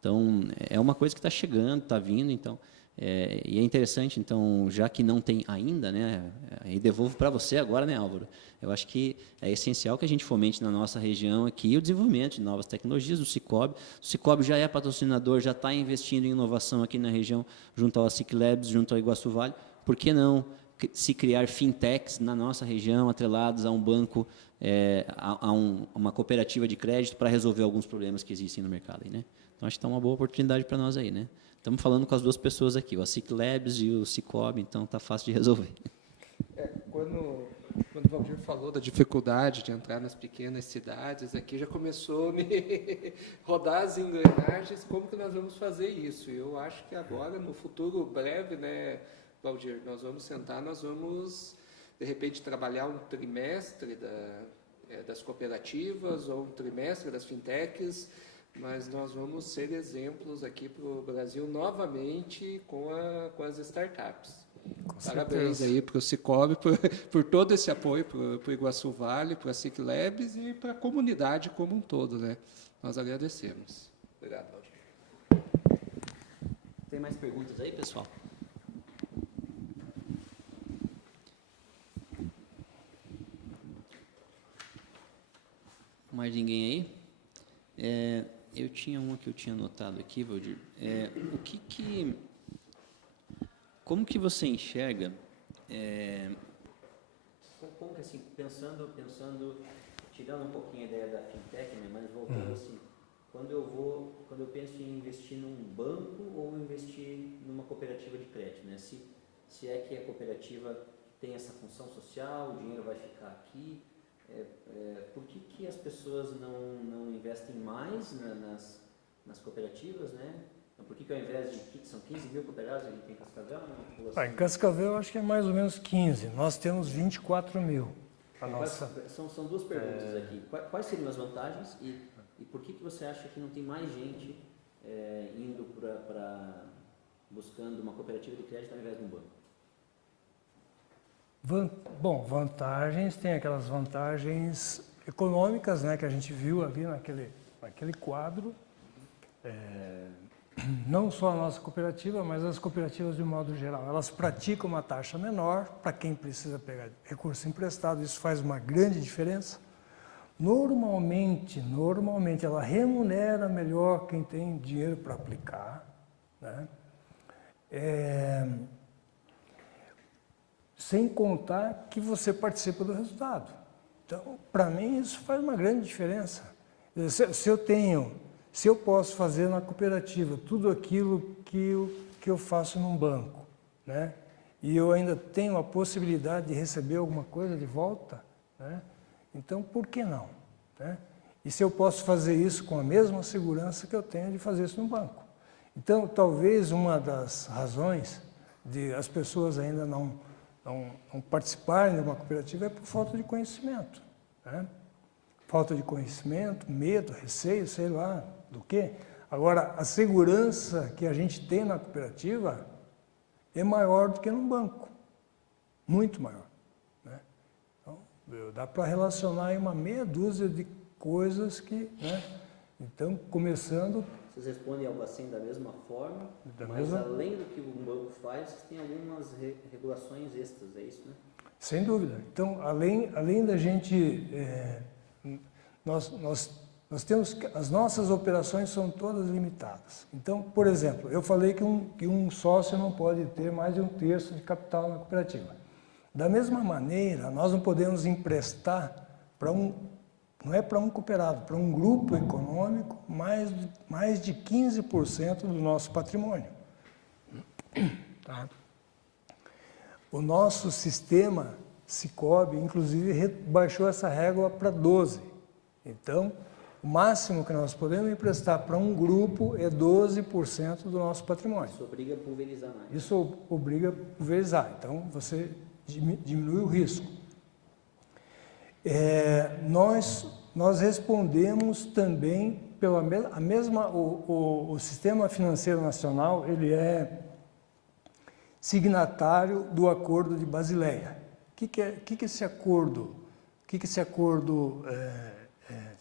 Então, é uma coisa que está chegando, está vindo, então, e é interessante, então, já que não tem ainda, né, e devolvo para você agora, né, Álvaro? Eu acho que é essencial que a gente fomente na nossa região aqui o desenvolvimento de novas tecnologias do Cicobi. O Cicobi já é patrocinador, já está investindo em inovação aqui na região, junto ao SIC Labs, junto ao Iguaçu Vale. Por que não se criar fintechs na nossa região, atrelados a um banco, a uma cooperativa de crédito para resolver alguns problemas que existem no mercado aí, né? Então, acho que está uma boa oportunidade para nós aí, né? Estamos falando com as duas pessoas aqui, o SIC Labs e o Cicobi, então está fácil de resolver. Quando o Valdir falou da dificuldade de entrar nas pequenas cidades, aqui já começou a me rodar as engrenagens, como que nós vamos fazer isso? Eu acho que agora, no futuro breve, né, Valdir, nós vamos sentar, nós vamos, de repente, trabalhar um trimestre das cooperativas ou um trimestre das fintechs, mas nós vamos ser exemplos aqui para o Brasil novamente com as startups. Parabéns aí para o Cicobi por todo esse apoio para o Iguaçu Vale, para a SIC Labs e para a comunidade como um todo, né? Nós agradecemos. Obrigado, Valdir. Tem mais perguntas aí, pessoal? Mais ninguém aí? Eu tinha uma que eu tinha anotado aqui, Valdir. Como que você enxerga, como que assim, pensando, tirando um pouquinho a ideia da fintech, né, mas voltando assim, quando eu penso em investir num banco ou investir numa cooperativa de crédito, né, se é que a cooperativa tem essa função social, o dinheiro vai ficar aqui, por que as pessoas não investem mais nas cooperativas, né? Então, por que ao invés de são 15 mil cooperados ali tem Cascavel? Em Cascavel, acho que é mais ou menos 15. Nós temos 24 mil. São duas perguntas aqui. Quais seriam as vantagens e por que você acha que não tem mais gente indo buscando uma cooperativa de crédito ao invés de um banco? Bom, vantagens, tem aquelas vantagens econômicas, né, que a gente viu ali naquele quadro. Não só a nossa cooperativa, mas as cooperativas de modo geral. Elas praticam uma taxa menor para quem precisa pegar recurso emprestado, isso faz uma grande diferença. Normalmente ela remunera melhor quem tem dinheiro para aplicar, né? sem contar que você participa do resultado. Então, para mim, isso faz uma grande diferença. Se eu posso fazer na cooperativa tudo aquilo que eu faço num banco, né? E eu ainda tenho a possibilidade de receber alguma coisa de volta, né? Então, por que não? Né? E se eu posso fazer isso com a mesma segurança que eu tenho de fazer isso no banco? Então, talvez uma das razões de as pessoas ainda não participarem de uma cooperativa é por falta de conhecimento, né? Falta de conhecimento, medo, receio, sei lá do quê. Agora, a segurança que a gente tem na cooperativa é maior do que num banco, muito maior, né? Então, dá para relacionar aí uma meia dúzia de coisas que, né? Então, começando... Vocês respondem algo assim da mesma forma, mas mesma... além do que o banco faz, vocês têm algumas regulações extras, é isso, né? Sem dúvida. Então, além da gente... Nós temos... As nossas operações são todas limitadas. Então, por exemplo, eu falei que um sócio não pode ter mais de 1/3 de capital na cooperativa. Da mesma maneira, nós não podemos emprestar para não é para um cooperado, para um grupo econômico, mais de 15% do nosso patrimônio. Tá? O nosso sistema Sicob, inclusive, baixou essa régua para 12%. Então, o máximo que nós podemos emprestar para um grupo é 12% do nosso patrimônio. Isso obriga a pulverizar mais. Isso obriga a pulverizar. Então, você diminui o risco. Nós respondemos também pela o Sistema Financeiro Nacional, ele é signatário do Acordo de Basileia. O que esse acordo?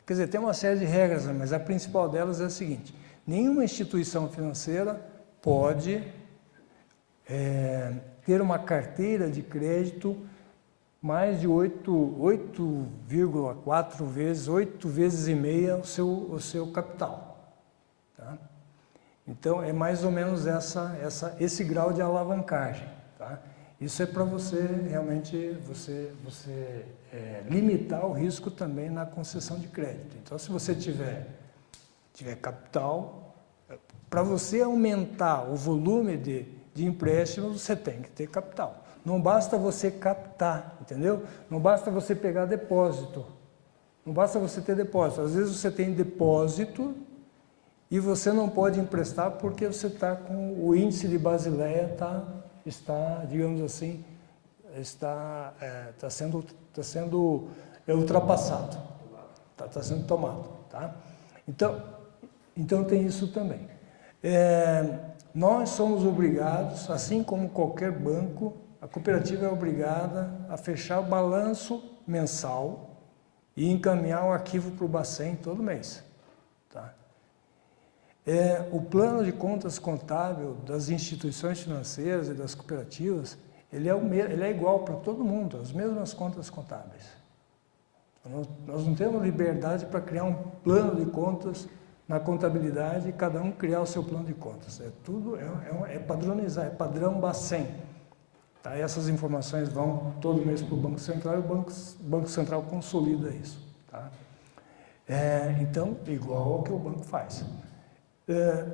Quer dizer, tem uma série de regras, mas a principal delas é a seguinte: nenhuma instituição financeira pode ter uma carteira de crédito mais de 8,4 vezes, 8 vezes e meia o seu capital. Tá? Então, é mais ou menos esse grau de alavancagem. Tá? Isso é para você realmente limitar o risco também na concessão de crédito. Então, se você tiver capital, para você aumentar o volume de empréstimos, você tem que ter capital. Não basta você captar, entendeu? Não basta você pegar depósito. Não basta você ter depósito. Às vezes você tem depósito e você não pode emprestar porque você está com o índice de Basileia está, digamos assim, está sendo ultrapassado, está sendo tomado, tá? Então tem isso também. Nós somos obrigados, assim como qualquer banco, a cooperativa é obrigada a fechar o balanço mensal e encaminhar o arquivo para o Bacen todo mês. Tá? O plano de contas contábil das instituições financeiras e das cooperativas, ele é igual para todo mundo, as mesmas contas contábeis. Nós não temos liberdade para criar um plano de contas na contabilidade e cada um criar o seu plano de contas. É padronizar, é padrão Bacen. Tá? Essas informações vão todo mês para o Banco Central e o Banco Central consolida isso. Tá? Então, igual ao que o banco faz.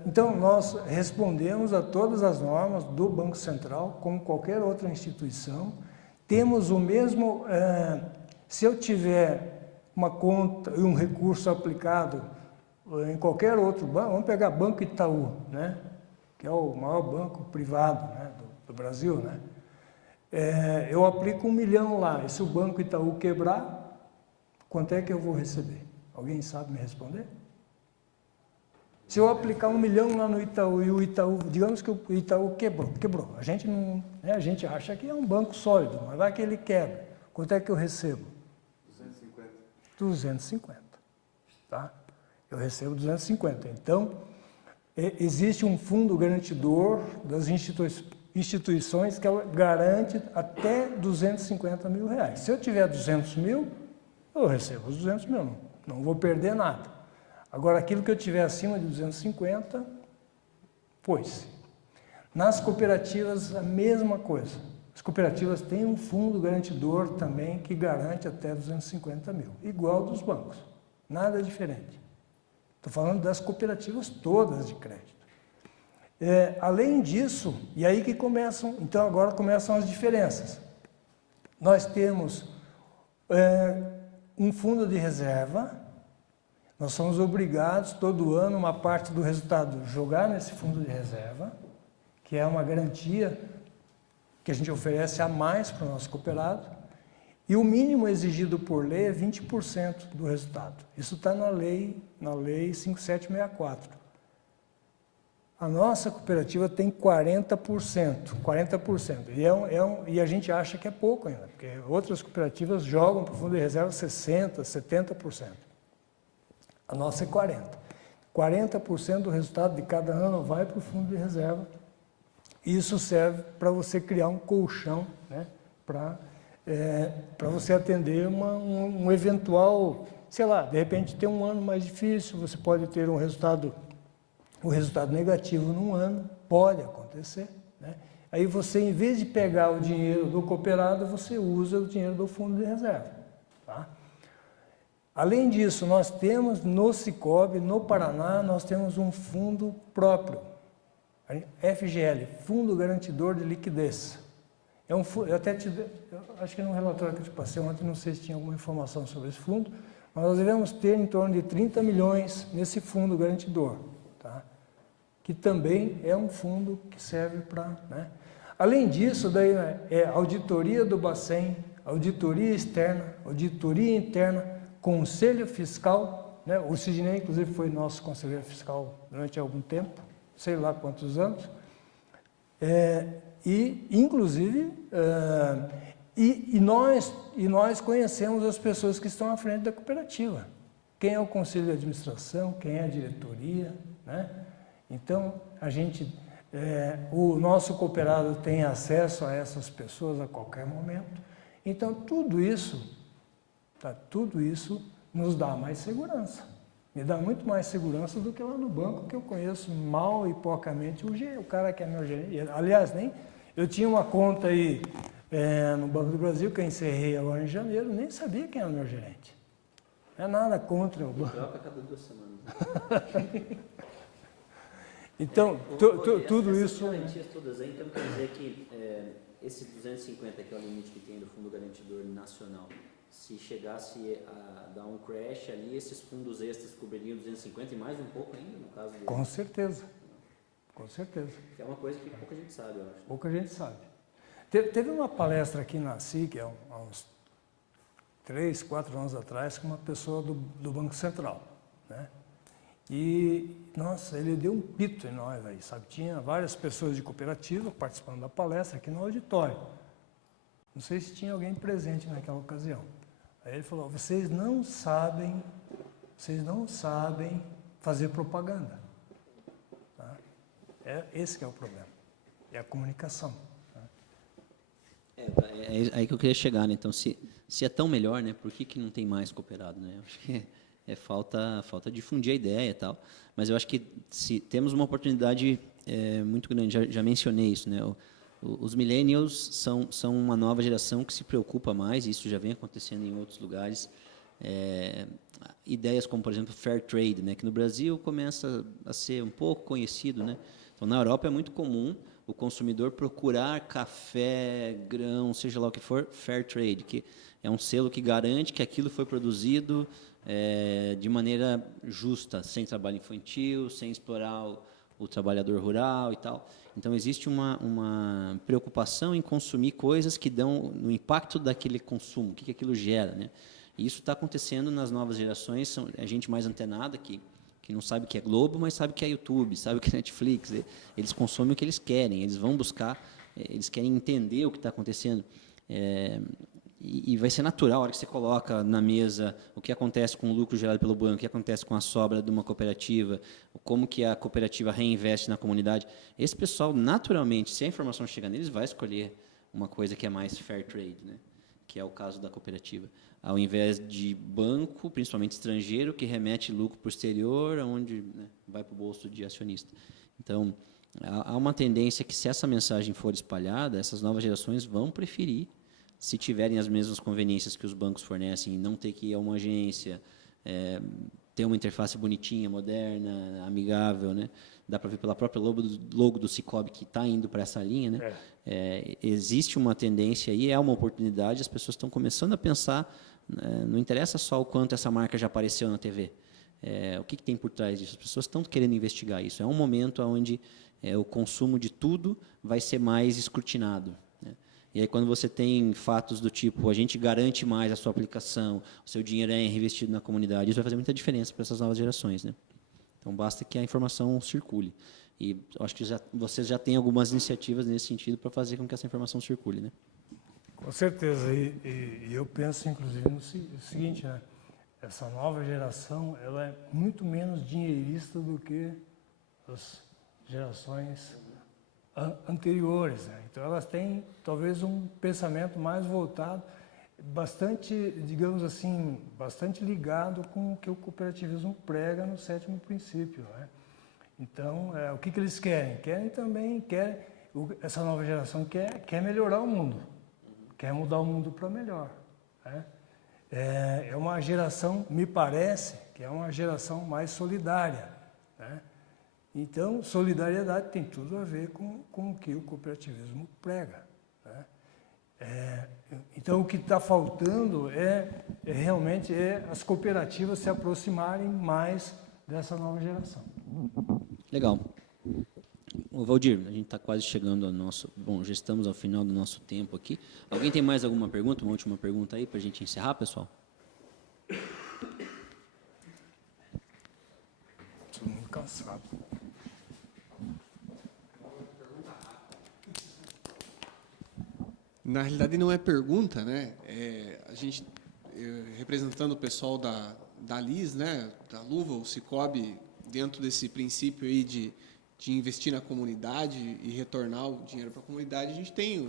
Então, nós respondemos a todas as normas do Banco Central, como qualquer outra instituição. Temos o mesmo... se eu tiver uma conta e um recurso aplicado em qualquer outro banco, vamos pegar Banco Itaú, né? Que é o maior banco privado, né? do Brasil, né? Eu aplico 1 milhão lá, e se o Banco Itaú quebrar, quanto é que eu vou receber? Alguém sabe me responder? Se eu aplicar 1 milhão lá no Itaú e o Itaú, digamos que o Itaú quebrou. A gente não, né, a gente acha que é um banco sólido, mas vai que ele quebra. Quanto é que eu recebo? 250. Tá? Eu recebo 250. Então, existe um fundo garantidor das instituições que ela garante até 250 mil reais. Se eu tiver 200 mil, eu recebo os 200 mil, não vou perder nada. Agora, aquilo que eu tiver acima de 250, foi-se. Nas cooperativas, a mesma coisa. As cooperativas têm um fundo garantidor também que garante até 250 mil, igual dos bancos, nada diferente. Estou falando das cooperativas todas de crédito. Além disso, e aí que começam, então agora começam as diferenças. Nós temos um fundo de reserva, nós somos obrigados todo ano uma parte do resultado jogar nesse fundo de reserva, que é uma garantia que a gente oferece a mais para o nosso cooperado, e o mínimo exigido por lei é 20% do resultado. Isso está na lei 5764. A nossa cooperativa tem 40%, e a gente acha que é pouco ainda, porque outras cooperativas jogam para o fundo de reserva 60%, 70%. A nossa é 40%. 40% do resultado de cada ano vai para o fundo de reserva. Isso serve para você criar um colchão, né, para você atender um eventual, sei lá, de repente ter um ano mais difícil, você pode ter um resultado negativo num ano, pode acontecer, né? Aí você, em vez de pegar o dinheiro do cooperado, você usa o dinheiro do fundo de reserva, tá? Além disso, nós temos no Sicob, no Paraná, nós temos um fundo próprio, FGL, Fundo Garantidor de Liquidez. Eu acho que no relatório que eu te passei ontem, não sei se tinha alguma informação sobre esse fundo, mas nós devemos ter em torno de 30 milhões nesse fundo garantidor, tá? Que também é um fundo que serve para... Né? Além disso, daí, né, auditoria do Bacen, auditoria externa, auditoria interna, conselho fiscal, né? O Sidney, inclusive, foi nosso conselheiro fiscal durante algum tempo, sei lá quantos anos, nós conhecemos as pessoas que estão à frente da cooperativa. Quem é o conselho de administração, quem é a diretoria, né? Então, o nosso cooperado tem acesso a essas pessoas a qualquer momento. Então, tudo isso nos dá mais segurança. Me dá muito mais segurança do que lá no banco, que eu conheço mal e porcamente o cara que é meu gerente. Aliás, eu tinha uma conta aí no Banco do Brasil, que eu encerrei agora em janeiro, nem sabia quem era o meu gerente. Não é nada contra o banco. Troca a cada 2 semanas. Então, tudo isso... Essas garantias todas aí, então quer dizer que esse 250, que é o limite que tem do Fundo Garantidor Nacional, se chegasse a dar um crash ali, esses fundos extras cobririam 250 e mais um pouco ainda, no caso do... Com certeza, com certeza. Que é uma coisa que pouca gente sabe, eu acho. Pouca gente sabe. Teve uma palestra aqui na SIC, há uns 3, 4 anos atrás, com uma pessoa do Banco Central, né? E, nossa, ele deu um pito em nós aí, sabe? Tinha várias pessoas de cooperativa participando da palestra aqui no auditório. Não sei se tinha alguém presente naquela ocasião. Aí ele falou, vocês não sabem fazer propaganda. Tá? Esse que é o problema, é a comunicação. Tá? É aí que eu queria chegar, né? Então, se é tão melhor, né? Por que não tem mais cooperado, né? Acho que falta difundir a ideia e tal. Mas eu acho que se temos uma oportunidade muito grande, já mencionei isso, né? Os millennials são uma nova geração que se preocupa mais, e isso já vem acontecendo em outros lugares. Ideias como, por exemplo, fair trade, né, que no Brasil começa a ser um pouco conhecido, né? Então, na Europa é muito comum o consumidor procurar café, grão, seja lá o que for, fair trade, que é um selo que garante que aquilo foi produzido de maneira justa, sem trabalho infantil, sem explorar o trabalhador rural e tal. Então, existe uma preocupação em consumir coisas que dão no impacto daquele consumo, o que aquilo gera, né? E isso está acontecendo nas novas gerações, é gente mais antenada que não sabe o que é Globo, mas sabe o que é YouTube, sabe o que é Netflix. Eles consomem o que eles querem, eles vão buscar, eles querem entender o que está acontecendo. E vai ser natural, a hora que você coloca na mesa o que acontece com o lucro gerado pelo banco, o que acontece com a sobra de uma cooperativa, como que a cooperativa reinveste na comunidade. Esse pessoal, naturalmente, se a informação chegar neles, vai escolher uma coisa que é mais fair trade, né? Que é o caso da cooperativa. Ao invés de banco, principalmente estrangeiro, que remete lucro para o exterior, onde, né, vai para o bolso de acionista. Então, há uma tendência que, se essa mensagem for espalhada, essas novas gerações vão preferir, se tiverem as mesmas conveniências que os bancos fornecem, não ter que ir a uma agência, ter uma interface bonitinha, moderna, amigável, né? Dá para ver pela própria logo do Cicobi que está indo para essa linha, né? Existe uma tendência aí, é uma oportunidade, as pessoas estão começando a pensar, não interessa só o quanto essa marca já apareceu na TV, o que tem por trás disso, as pessoas estão querendo investigar isso, é um momento onde o consumo de tudo vai ser mais escrutinado, né? E aí, quando você tem fatos do tipo, a gente garante mais a sua aplicação, o seu dinheiro é reinvestido na comunidade, isso vai fazer muita diferença para essas novas gerações, né? Então, basta que a informação circule. E acho que vocês já têm algumas iniciativas nesse sentido para fazer com que essa informação circule, né? Com certeza. E eu penso, inclusive, no seguinte, né? Essa nova geração, ela é muito menos dinheirista do que as gerações anteriores, né? Então, elas têm, talvez, um pensamento mais voltado, bastante, digamos assim, bastante ligado com o que o cooperativismo prega no 7º princípio, né? Então, o que eles querem? Essa nova geração quer melhorar o mundo, quer mudar o mundo para melhor, né? É uma geração, me parece, que é uma geração mais solidária, né? Então, solidariedade tem tudo a ver com o que o cooperativismo prega, né? Então, o que está faltando realmente as cooperativas se aproximarem mais dessa nova geração. Legal. Ô, Valdir, a gente está quase chegando ao nosso... Bom, já estamos ao final do nosso tempo aqui. Alguém tem mais alguma pergunta? Uma última pergunta aí para a gente encerrar, pessoal? Estou muito cansado. Na realidade, não é pergunta, né? A gente, representando o pessoal da LIS, né? Da Luva, o Cicobi, dentro desse princípio aí de investir na comunidade e retornar o dinheiro para a comunidade, a gente tem,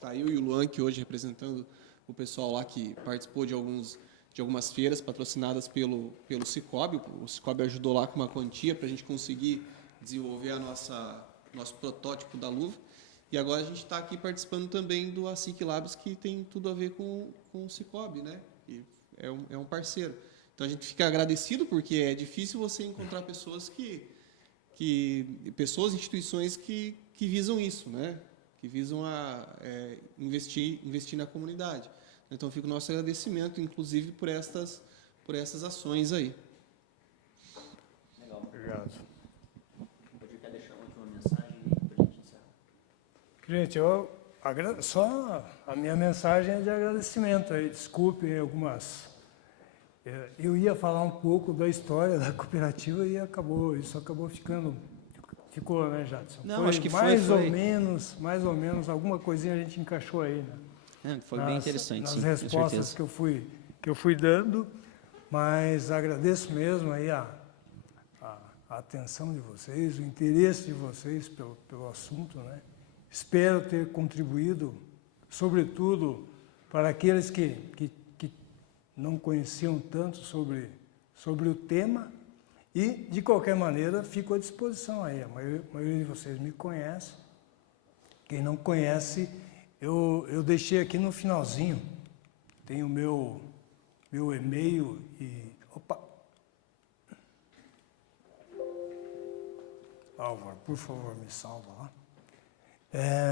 tá eu e o Luan, que hoje representando o pessoal lá que participou de algumas feiras patrocinadas pelo Cicobi. O Cicobi ajudou lá com uma quantia para a gente conseguir desenvolver nosso protótipo da luva. E agora a gente está aqui participando também do ASIC Labs, que tem tudo a ver com o Cicobi, né? E é um parceiro. Então a gente fica agradecido, porque é difícil você encontrar pessoas instituições que visam isso, né? Que visam investir na comunidade. Então fica o nosso agradecimento, inclusive, por essas ações aí. Legal. Obrigado. Você quer deixar uma última mensagem aí para a gente encerrar? Gente, só a minha mensagem é de agradecimento aí. Desculpem algumas... Eu ia falar um pouco da história da cooperativa e isso acabou ficou, né, Jadson? Não, acho que mais ou menos, alguma coisinha a gente encaixou aí, né? Foi bem interessante, nas sim, respostas que eu fui dando, mas agradeço mesmo aí a atenção de vocês, o interesse de vocês pelo assunto, né? Espero ter contribuído, sobretudo, para aqueles que não conheciam tanto sobre o tema, e, de qualquer maneira, fico à disposição aí. A maioria de vocês me conhece. Quem não conhece, eu deixei aqui no finalzinho, tem o meu e-mail e... Opa! Álvaro, por favor, me salva lá.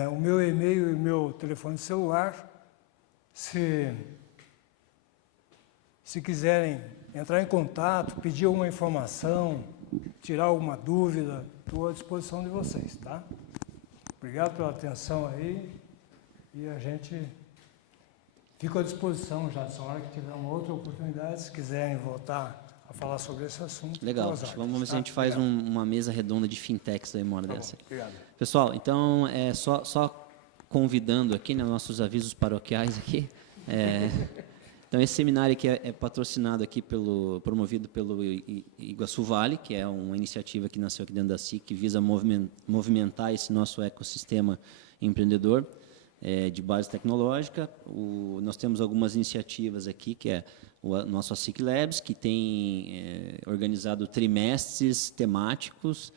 O meu e-mail e o meu telefone celular, se quiserem entrar em contato, pedir alguma informação, tirar alguma dúvida, estou à disposição de vocês, tá? Obrigado pela atenção aí e a gente fica à disposição já, na hora que tiver uma outra oportunidade, se quiserem voltar a falar sobre esse assunto. Legal, vamos ver se a gente faz uma mesa redonda de fintechs aí uma hora dessa. Obrigado. Pessoal, então, só convidando aqui, né, nossos avisos paroquiais aqui, então, esse seminário aqui é patrocinado aqui promovido pelo Iguaçu Vale, que é uma iniciativa que nasceu aqui dentro da SIC, que visa movimentar esse nosso ecossistema empreendedor de base tecnológica. Nós temos algumas iniciativas aqui, que é o nosso ASIC Labs, que tem organizado trimestres temáticos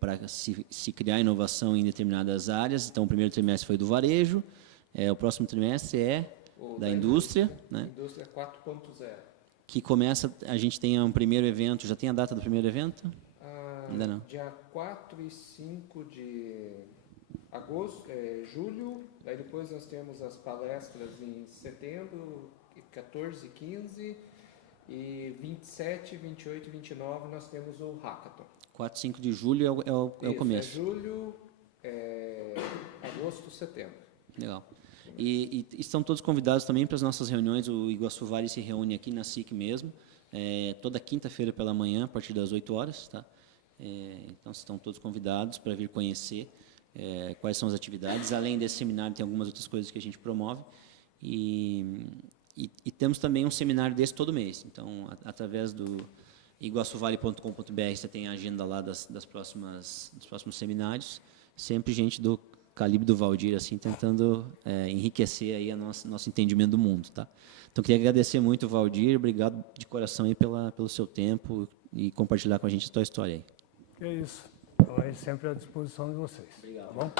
para se criar inovação em determinadas áreas. Então, o primeiro trimestre foi do varejo, o próximo trimestre é da indústria, né? Indústria 4.0. Que começa, a gente tem um primeiro evento, já tem a data do primeiro evento? Ainda não. Dia 4 e 5 de agosto, julho, daí depois nós temos as palestras em setembro, 14 e 15, e 27, 28 e 29 nós temos o Hackathon. 4 e 5 de julho é o começo. Julho, agosto, setembro. Legal. E estão todos convidados também para as nossas reuniões. O Iguaçu Vale se reúne aqui na SIC mesmo, toda quinta-feira pela manhã, a partir das 8 horas. Tá? Então, estão todos convidados para vir conhecer quais são as atividades. Além desse seminário, tem algumas outras coisas que a gente promove. E temos também um seminário desse todo mês. Então, através do iguaçuvale.com.br, você tem a agenda lá dos próximos seminários. Sempre gente do calibre do Valdir, assim, tentando enriquecer aí nosso entendimento do mundo, tá? Então, queria agradecer muito o Valdir, obrigado de coração aí pelo seu tempo e compartilhar com a gente a sua história aí. É isso. Então, aí sempre à disposição de vocês. Obrigado. Tá bom?